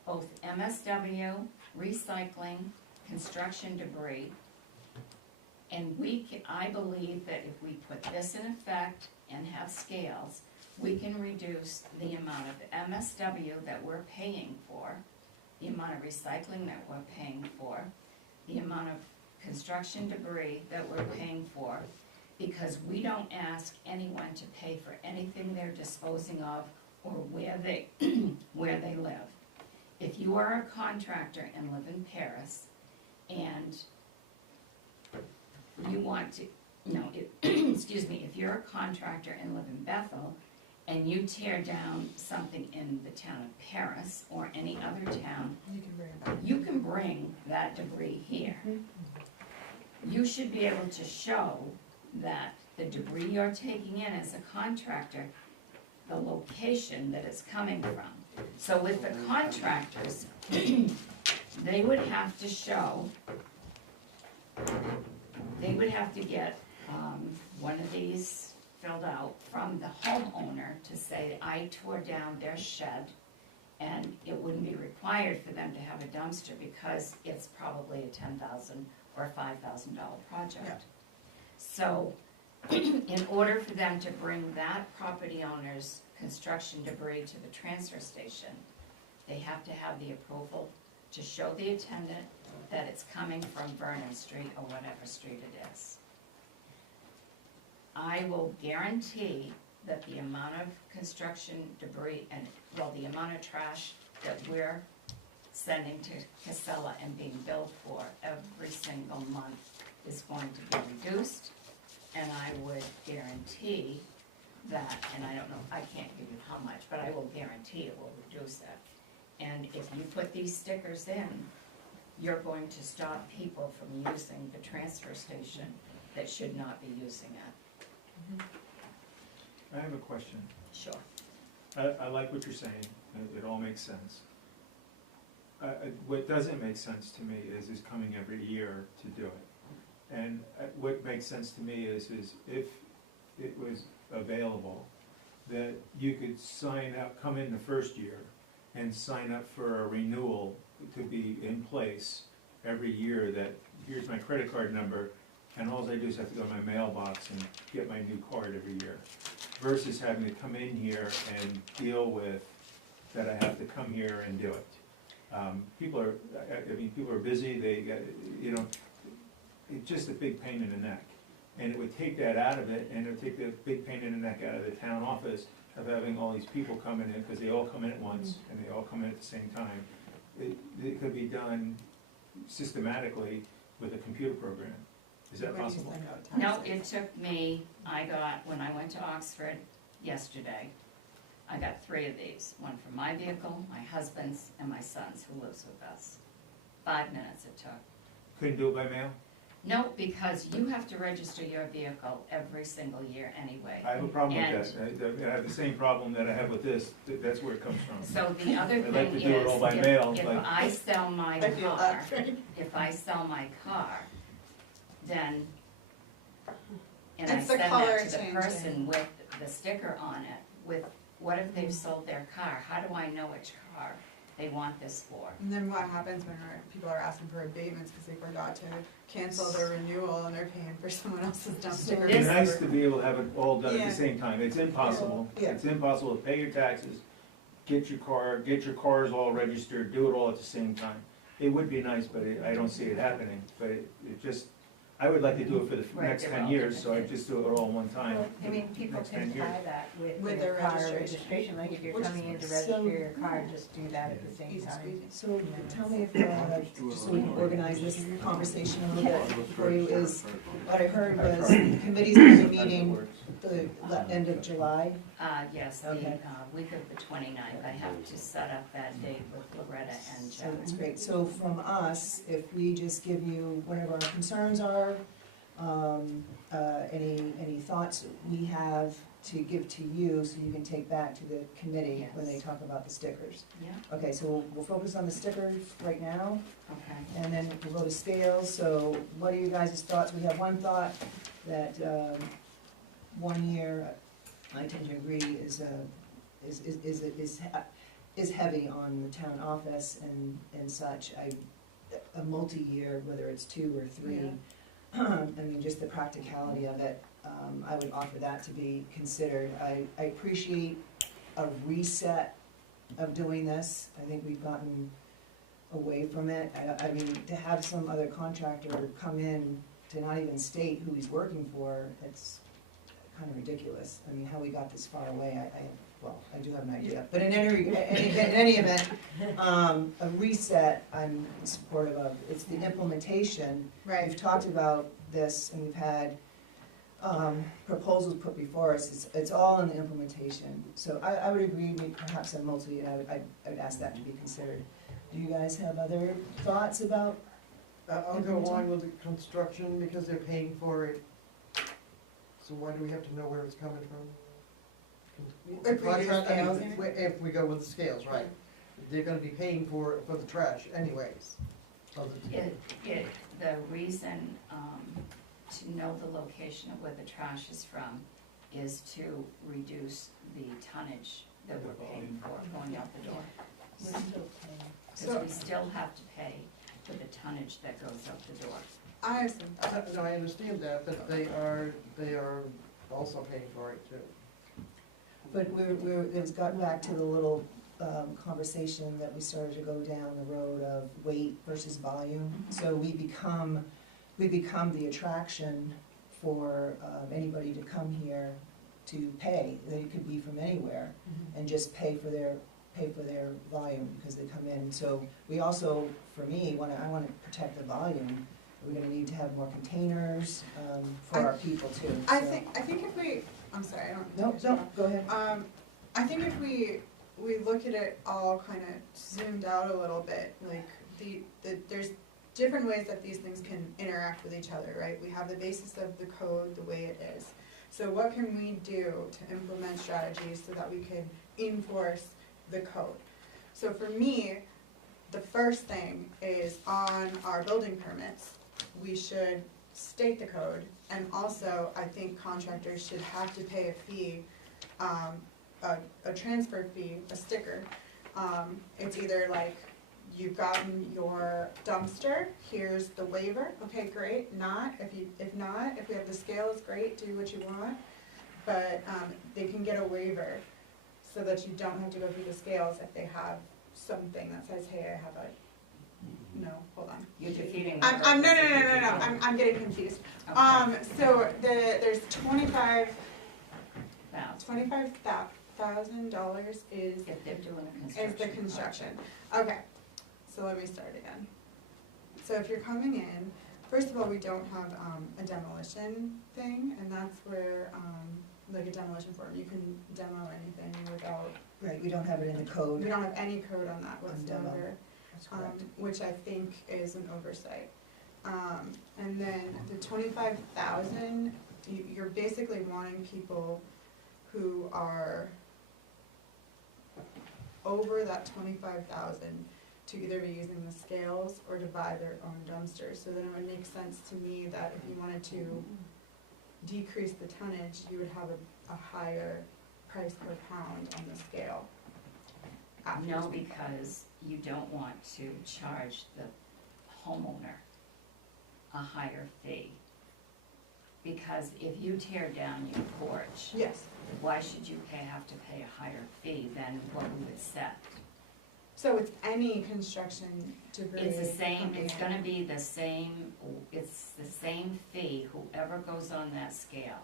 both MSW, recycling, construction debris. And I believe that if we put this in effect and have scales, we can reduce the amount of MSW that we're paying for, the amount of recycling that we're paying for, the amount of construction debris that we're paying for, because we don't ask anyone to pay for anything they're disposing of or where they live. If you are a contractor and live in Paris and you want to, excuse me, if you're a contractor and live in Bethel and you tear down something in the town of Paris or any other town, You can bring it back. you can bring that debris here. You should be able to show that the debris you're taking in as a contractor, the location that it's coming from. So with the contractors, they would have to show, they would have to get one of these filled out from the homeowner to say I tore down their shed and it wouldn't be required for them to have a dumpster because it's probably a $10,000 or a $5,000 project. Yeah. So, in order for them to bring that property owner's construction debris to the transfer station, they have to have the approval to show the attendant that it's coming from Vernon Street or whatever street it is. I will guarantee that the amount of construction debris and, well, the amount of trash that we're sending to Casella and being billed for every single month is going to be reduced. And I would guarantee that, and I don't know, I can't give you how much, but I will guarantee it will reduce it. And if you put these stickers in, you're going to stop people from using the transfer station that should not be using it. I have a question. Sure. I like what you're saying, it all makes sense. What doesn't make sense to me is coming every year to do it. And what makes sense to me is if it was available, that you could sign up, come in the first year, and sign up for a renewal to be in place every year, that here's my credit card number, and all I do is have to go to my mailbox and get my new card every year, versus having to come in here and deal with that I have to come here and do it. People are busy, they got, it's just a big pain in the neck. And it would take that out of it, and it would take the big pain in the neck out of the town office of having all these people coming in, because they all come in at once, and they all come in at the same time. It could be done systematically with a computer program. Is that possible? No, it took me, when I went to Oxford yesterday, I got 3 of these. One for my vehicle, my husband's, and my son's, who lives with us. 5 minutes it took. Couldn't do it by mail? No, because you have to register your vehicle every single year anyway. I have a problem with that. I have the same problem that I have with this. That's where it comes from. So the other I'd like thing to do it all by mail, is, if but- I sell my I feel car, that, right? if I sell my car, then, and I It's the send color that to the changing. person with the sticker on it, what if they've sold their car? How do I know which car they want this for? And then what happens when people are asking for abatements because they forgot to cancel their renewal and they're paying for someone else's dumpster? It'd be nice to be able to have it all done at Yeah. the same time. It's impossible. Yeah. It's impossible to pay your taxes, get your cars all registered, do it all at the same time. It would be nice, but I don't see it happening. But it just, I would like to do it for the Right, next they're 10 all years, so I different. just do it all one time. Well, I mean, people Next can 10 years. tie that with With their their car registration. registration, like if you're Which coming in to is register so- your car, just do that at the same Easy time. squeezing. So tell me if, just so we can organize this conversation a little bit for you, is, what I heard was the committee's gonna be meeting the end of July. Yes, the Okay. week of the 29th, I have to set up that date with Loretta and So Jeff. that's great. So from us, if we just give you whatever our concerns are, any thoughts we have to give to you, so you can take back to the committee when they Yes. talk about the stickers. Yeah, Okay, so we'll focus on the stickers right now, okay. and then we'll go to scales. So what are you guys' thoughts? We have one thought that, 1 year, I tend to agree, is heavy on the town office and such. A multi-year, whether it's 2 or 3, I mean, just the practicality of it, I would offer that to be considered. I appreciate a reset of doing this. I think we've gotten away from it. I mean, to have some other contractor come in to not even state who he's working for, it's kind of ridiculous. I mean, how we got this far away, well, I do have an idea. But in any event, a reset, I'm supportive of. It's the implementation. Right. We've talked about this, and we've had proposals put before us. It's all in the implementation. So I would agree, perhaps a multi, and I would ask that to be considered. Do you guys have other thoughts about? I'll go along with the construction because they're paying for it. So why do we have to know where it's coming from? If we do Contract- I mean, scales, you if we go with the scales, right. They're gonna be paying for the trash anyways. The reason to know the location of where the trash is from is to reduce the tonnage that we're paying for going out the door. We're still paying. Because we still have to pay for the tonnage that goes out the door. I understand. No, I understand that, but they are also paying for it too. But it's gotten back to the little conversation that we started to go down the road of weight versus volume. So we become the attraction for anybody to come here to pay. They could be from anywhere and just pay for their volume because they come in. So we also, for me, I want to protect the volume. We're gonna need to have more containers for our people too. I so. think if we, I'm sorry, I don't. No, go ahead. I think if we look at it all kind of zoomed out a little bit, like there's different ways that these things can interact with each other, right? We have the basis of the code the way it is. So what can we do to implement strategies so that we can enforce the code? So for me, the first thing is on our building permits, we should state the code, and also I think contractors should have to pay a fee, a transfer fee, a sticker. It's either like, you've gotten your dumpster, here's the waiver, okay, great, if we have the scales, great, do what you want, but they can get a waiver so that you don't have to go through the scales if they have something that says, hey, I have a, no, hold on. You're defeating the I'm purpose. I'm getting confused. Okay. So there's $25,000 is If they're doing a is construction. the construction. Okay, so let me start again. So if you're coming in, first of all, we don't have a demolition thing, and that's where, like a demolition form, you can demo anything without, Right, we don't have it in the code. we don't have any code on that On demo. whatsoever, That's correct. which I think is an oversight. And then the 25,000, you're basically wanting people who are over that 25,000 to either be using the scales or to buy their own dumpsters. So then it would make sense to me that if you wanted to decrease the tonnage, you would have a higher price per pound on the scale. No, because you don't want to charge the homeowner a higher fee. Because if you tear down your porch, Yes. why should you have to pay a higher fee than what we would set? So it's any construction debris. It's the same, coming it's in. gonna be the same, it's the same fee, whoever goes on that scale,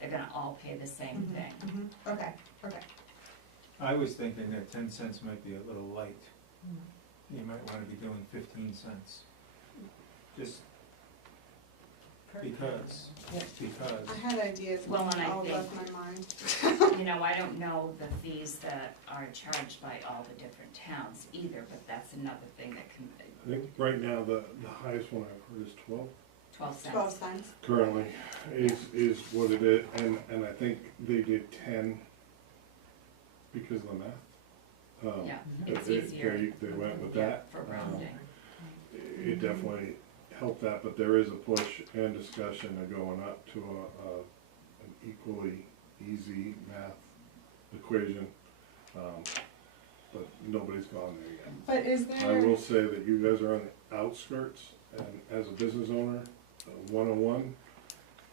they're gonna all pay the same Mhm, thing. mhm. Okay. I was thinking that 10 cents might be a little light. You might wanna be doing 15 cents. Just because. I had ideas, Well, and I all think- left my mind. You know, I don't know the fees that are charged by all the different towns either, but that's another thing that can, I think right now, the highest one I've heard is 12 12 cents. 12 cents. currently, is what it is, and I think they did 10 because of the math. Yeah, They- it's easier. They went with Yeah, that. for rounding. It definitely helped that, but there is a push and discussion of going up to an equally easy math equation. But nobody's gone there yet. But is I there, will say that you guys are on the outskirts, and as a business owner, 101,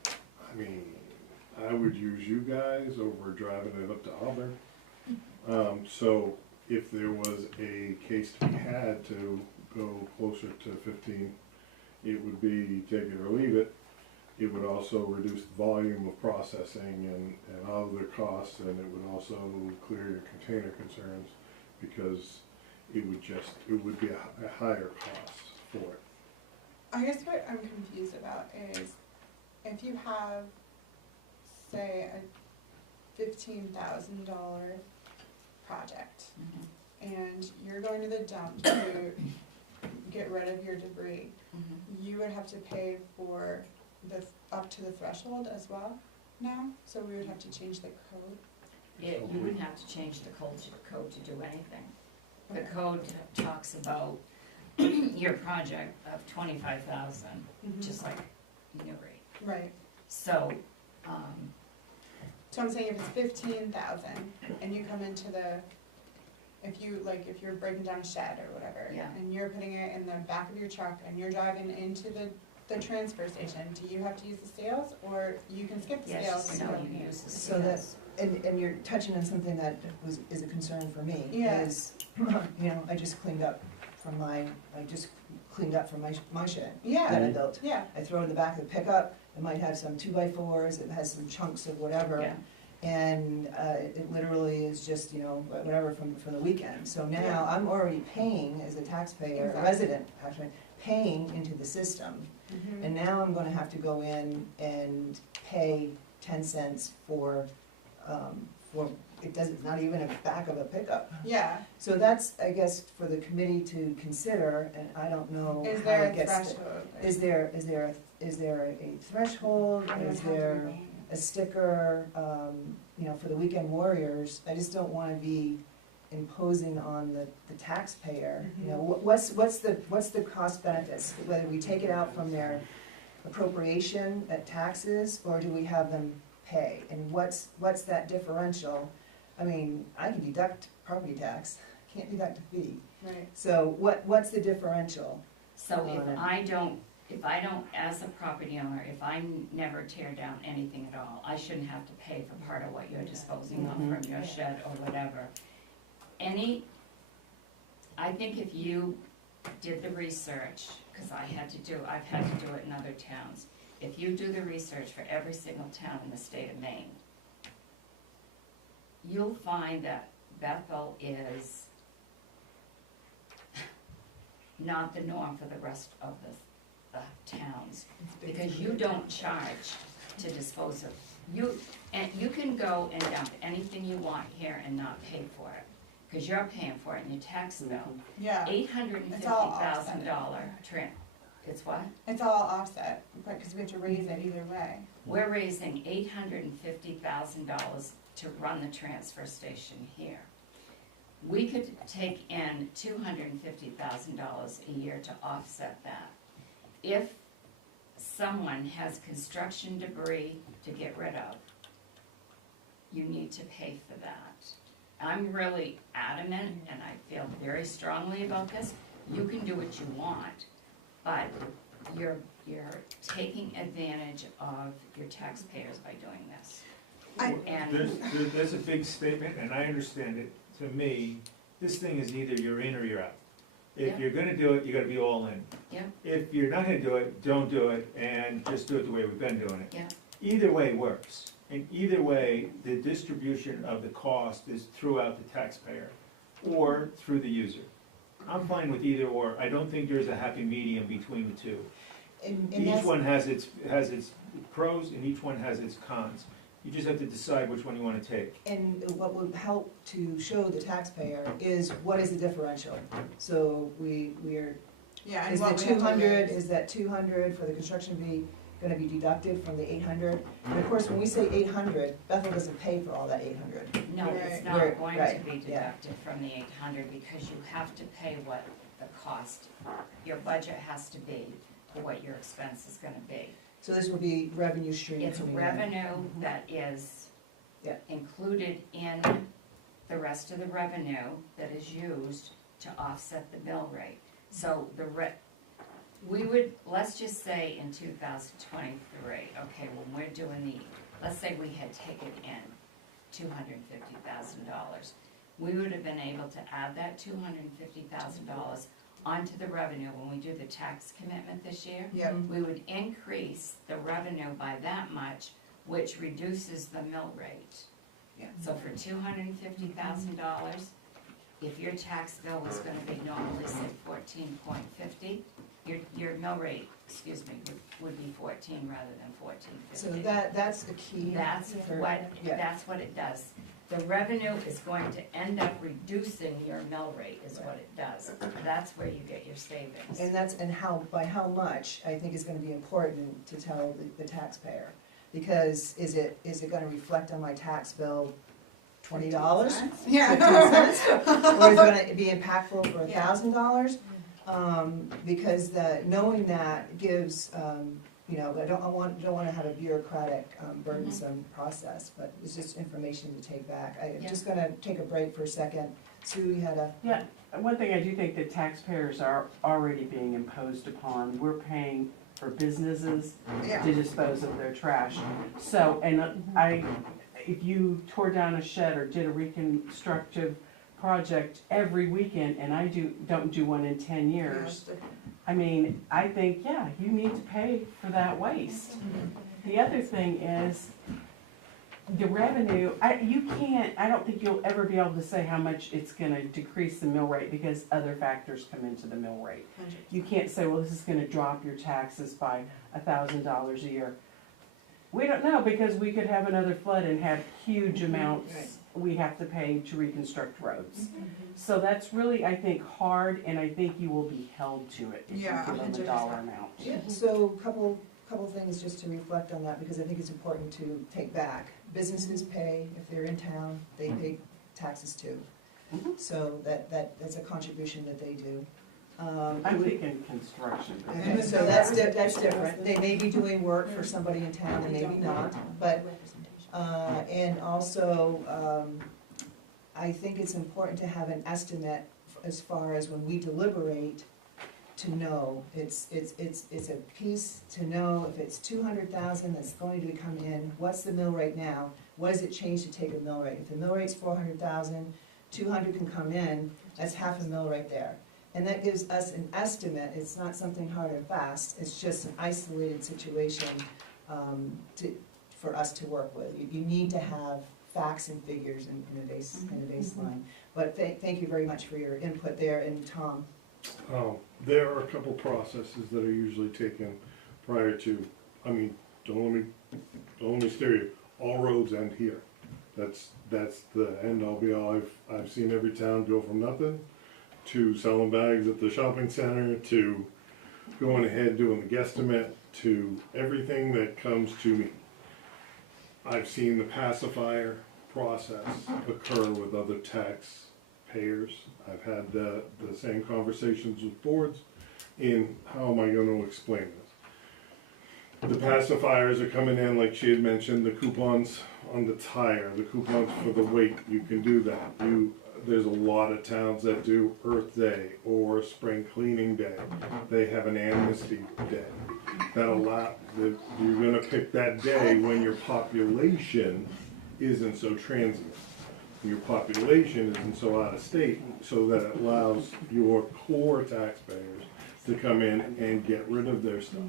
I mean, I would use you guys over driving it up to Auburn. So if there was a case to be had to go closer to 15, it would be take it or leave it. It would also reduce the volume of processing and other costs, and it would also clear your container concerns, because it would be a higher cost for it. I guess what I'm confused about is if you have, say, a $15,000 project, Mhm, and you're going to the dump to get rid of your debris, mhm. you would have to pay for up to the threshold as well now? So we would have to change the code? You wouldn't have to change the code to do anything. The Okay. code talks about your project of 25,000, Mhm. just like Newbury. Right. So, So I'm saying if it's 15,000 and you come into if you're breaking down a shed or whatever, Yeah. and you're putting it in the back of your truck and you're driving into the transfer station, do you have to use the scales, or you can skip the scales? Yes, and no, go- you use the So that, scales. and you're touching on something that is a concern for me. Yeah. Is, I just cleaned up from my shed that I Yeah, built. yeah, I throw it in the back of the pickup, it might have some 2x4s, it has some chunks of whatever. Yeah. And it literally is just, whatever from the weekend. So now Yeah. I'm already paying as a taxpayer, Exactly. a resident, actually, paying into the system. mhm, And now I'm gonna have to go in and pay 10 cents for, it's not even a back of a pickup. yeah. So that's, I guess, for the committee to consider, and I don't know Is how there it a gets. threshold? Is there a threshold, It would is have to be there manual. a sticker, for the weekend warriors? I just don't wanna be imposing on the taxpayer, what's the cost benefits? Whether we take it out from their appropriation at taxes, or do we have them pay? And what's that differential? I mean, I can deduct property tax, can't deduct a fee. Right. So what's the differential? So if on it? I don't, as a property owner, if I never tear down anything at all, I shouldn't have to pay for part of what you're disposing of Mhm. from your shed or whatever. I think if you did the research, cause I've had to do it in other towns. If you do the research for every single town in the state of Maine, you'll find that Bethel is not the norm for the rest of the towns, because you don't charge to dispose of. And you can go and dump anything you want here and not pay for it, because you're paying for it in your tax bill. Yeah, $850,000 it's what? it's all offset, because we have to raise it either way. We're raising $850,000 to run the transfer station here. We could take in $250,000 a year to offset that. If someone has construction debris to get rid of, you need to pay for that. I'm really adamant, and I feel very strongly about this. You can do what you want, but you're taking advantage of your taxpayers by doing this. There's a big statement, and I understand it. To me, this thing is either you're in or you're out. If Yeah. you're gonna do it, you gotta be all in. Yeah. If you're not gonna do it, don't do it, and just do it the way we've been doing it. Yeah. Either way works. And either way, the distribution of the cost is throughout the taxpayer or through the user. I'm fine with either or. I don't think there's a happy medium between the two. And Each that's, one has its pros and each one has its cons. You just have to decide which one you wanna take. and what would help to show the taxpayer is what is the differential? So we're, Yeah, and is what the we have to 200, raise. is that 200 for the construction fee gonna be deducted from the 800? And of course, when we say 800, Bethel doesn't pay for all that 800. No, it's Right. not Right, going to right, be yeah. deducted from the 800 because you have to pay what the cost, your budget has to be for what your expense is gonna be. So this will be revenue stream It's coming in. revenue that is Yeah. included in the rest of the revenue that is used to offset the mill rate. So we would, let's just say in 2023, okay, when we're doing let's say we had taken in $250,000. We would have been able to add that $250,000 onto the revenue when we do the tax commitment this year. Yep, We would increase the revenue by that much, which reduces the mill rate. Yeah. So for $250,000, if your tax bill was gonna be normally, say, 14.50, your mill rate, would be 14 rather than 14.50. So that's the key. That's for- yeah. that's what it does. The revenue is going to end up reducing your mill rate is what it does. That's where you get your savings. And by how much, I think is gonna be important to tell the taxpayer. Because is it gonna reflect on my tax bill $20? yeah. 15 cents? Or is it gonna be impactful for Yeah. $1,000? Because knowing that gives, you know, I don't wanna have a bureaucratic, burdensome process, but it's just information to take back. I'm just gonna take a break for a second. Sue, you had a, Yeah, one thing I do think that taxpayers are already being imposed upon, we're paying for businesses Yeah. to dispose of their trash. So, and if you tore down a shed or did a reconstructive project every weekend, and I don't do one in 10 years, I mean, I think, yeah, you need to pay for that waste. The other thing is, the revenue, I don't think you'll ever be able to say how much it's gonna decrease the mill rate, because other factors come into the mill rate. You can't say, well, this is gonna drop your taxes by $1,000 a year. We don't know, because we could have another flood and have huge amounts we have to pay to reconstruct roads. So that's really, I think, hard, and I think you will be held to it if you Yeah, give them a 100%. dollar amount. yeah, so couple things just to reflect on that, because I think it's important to take back. Businesses pay, if they're in town, they pay taxes too. Mhm. So that's a contribution that they do. I'm thinking construction. Okay, so that's different. They may be doing work for somebody in town, and maybe not, but, and also, I think it's important to have an estimate as far as when we deliberate, to know, it's a piece to know if it's 200,000 that's going to come in, what's the mill rate now? What does it change to take a mill rate? If the mill rate's 400,000, 200 can come in, that's half a mill right there. And that gives us an estimate, it's not something hard and fast, it's just an isolated situation for us to work with. You need to have facts and figures in a baseline. But thank you very much for your input there, and Tom. There are a couple processes that are usually taken prior to, I mean, don't let me steer you, all roads end here. That's the end all be all. I've seen every town go from nothing to selling bags at the shopping center, to going ahead doing the guesstimate, to everything that comes to me. I've seen the pacifier process occur with other taxpayers. I've had the same conversations with boards in how am I going to explain this. The pacifiers are coming in, like she had mentioned, the coupons on the tire, the coupons for the weight, you can do that. There's a lot of towns that do Earth Day or Spring Cleaning Day. They have an amnesty day. You're gonna pick that day when your population isn't so transient. Your population isn't so out of state, so that it allows your core taxpayers to come in and get rid of their stuff.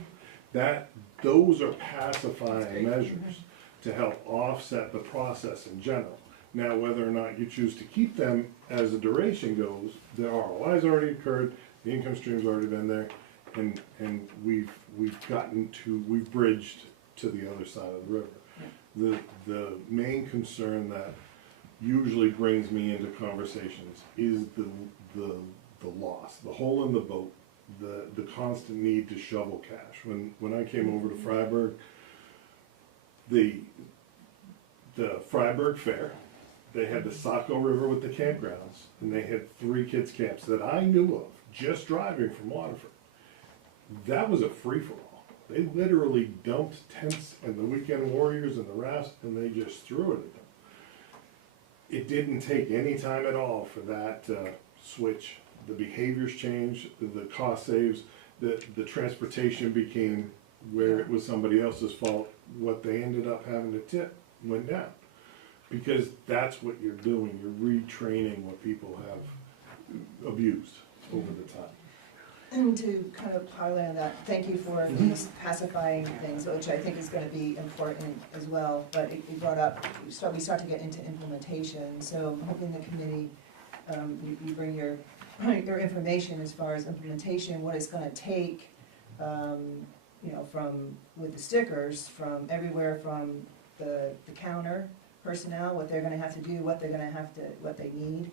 Those are pacifying measures to help offset the process in general. Now, whether or not you choose to keep them as the duration goes, the ROI's already occurred, the income stream's already been there, and we've bridged to the other side of the river. The main concern that usually brings me into conversations is the loss, the hole in the boat, the constant need to shovel cash. When I came over to Freiburg, the Freiburg Fair, they had the Saco River with the campgrounds, and they had 3 kids camps that I knew of, just driving from Waterford. That was a free-for-all. They literally dumped tents and the weekend warriors and the rafts, and they just threw it at them. It didn't take any time at all for that switch. The behaviors changed, the cost saves, the transportation became where it was somebody else's fault. What they ended up having to tip went down. Because that's what you're doing, you're retraining what people have abused over the time. And to kind of highlight on that, thank you for these pacifying things, which I think is gonna be important as well, but it brought up, we start to get into implementation, so I'm hoping the committee, you bring your information as far as implementation, what it's gonna take, with the stickers, from everywhere from the counter personnel, what they're gonna have to do, what they need,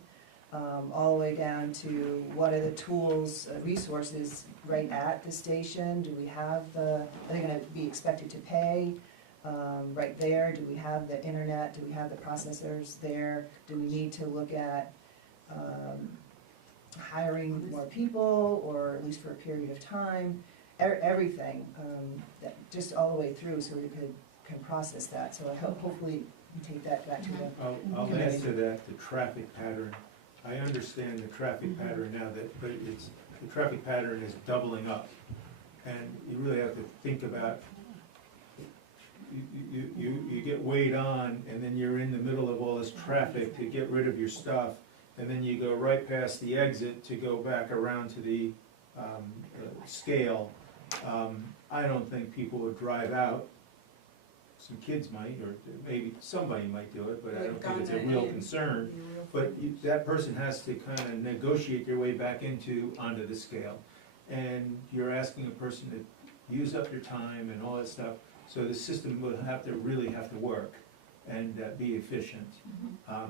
all the way down to what are the tools, resources right at the station. Do we have are they gonna be expected to pay right there? Do we have the internet? Do we have the processors there? Do we need to look at hiring more people, or at least for a period of time? everything, just all the way through, so we can process that. So hopefully we take that back to the. I'll add to that, the traffic pattern. I understand the traffic pattern now, but the traffic pattern is doubling up. And you really have to think about, you get weighed on, and then you're in the middle of all this traffic to get rid of your stuff, and then you go right past the exit to go back around to the scale. I don't think people would drive out. Some kids might, or maybe somebody might do it, but I don't think it's a real concern. But that person has to kind of negotiate their way back onto the scale. And you're asking a person to use up their time and all that stuff, so the system will really have to work and be efficient. I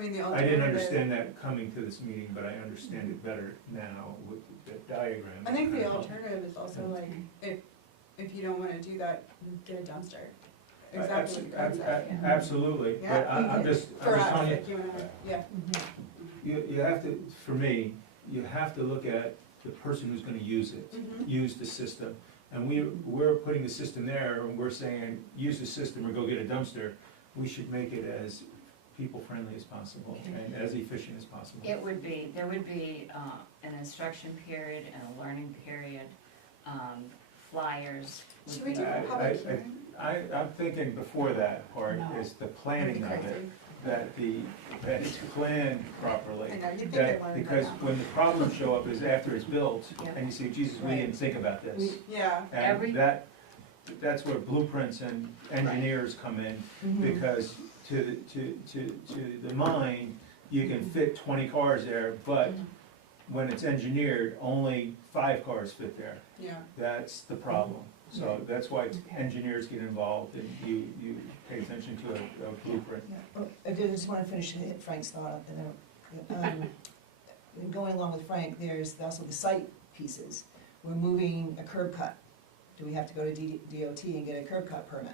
mean, the I didn't understand that coming to this meeting, but I understand it better now with the diagram. I think the alternative is also like, if you don't wanna do that, get a dumpster. Exactly what Greg said. Absolutely, but Yeah. I'm just For us, telling like you and I, yeah. you have to, for me, you have to look at the person who's gonna use it, use the system. And we're putting the system there, and we're saying, use the system or go get a dumpster. We should make it as people-friendly as possible and as efficient as possible. There would be an instruction period and a learning period, flyers. would Should we be- do a public hearing? I'm thinking before that part No. is the planning of it, Crazy. that it's planned properly. I know, you'd think That, I'd learn by because now. when the problems show up is after it's built, Yeah. and you say, Jesus, we didn't think about this. Yeah, Every- And that's where blueprints and engineers come in, because to the mind, you can fit 20 cars there, but when it's engineered, only 5 cars fit there. yeah. That's the problem. So that's why engineers get involved, and you pay attention to a blueprint. Yeah. Oh, I just want to finish Frank's thought up there. Going along with Frank, there's also the site pieces. We're moving a curb cut. Do we have to go to DOT and get a curb cut permit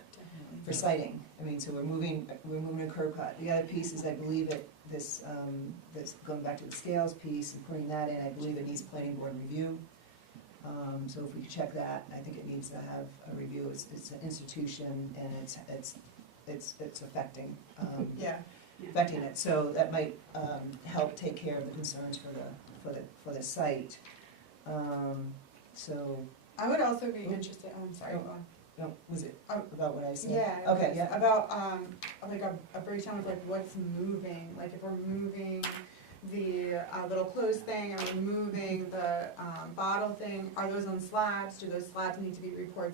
for siting? I mean, so we're moving a curb cut. The other piece is, I believe that this, that's going back to the scales piece and putting that in, I believe it needs a planning board review. So if we could check that, I think it needs to have a review. It's an institution, and it's affecting, Yeah. affecting it. So that might help take care of the concerns for the site. So, I would also be interested, oh, I'm sorry, go on. no, was it about what I said? Yeah. it Okay, was yeah. About, like a breakdown of like what's moving, like if we're moving the little clothes thing, and we're moving the bottle thing, are those on slabs? Do those slabs need to be reported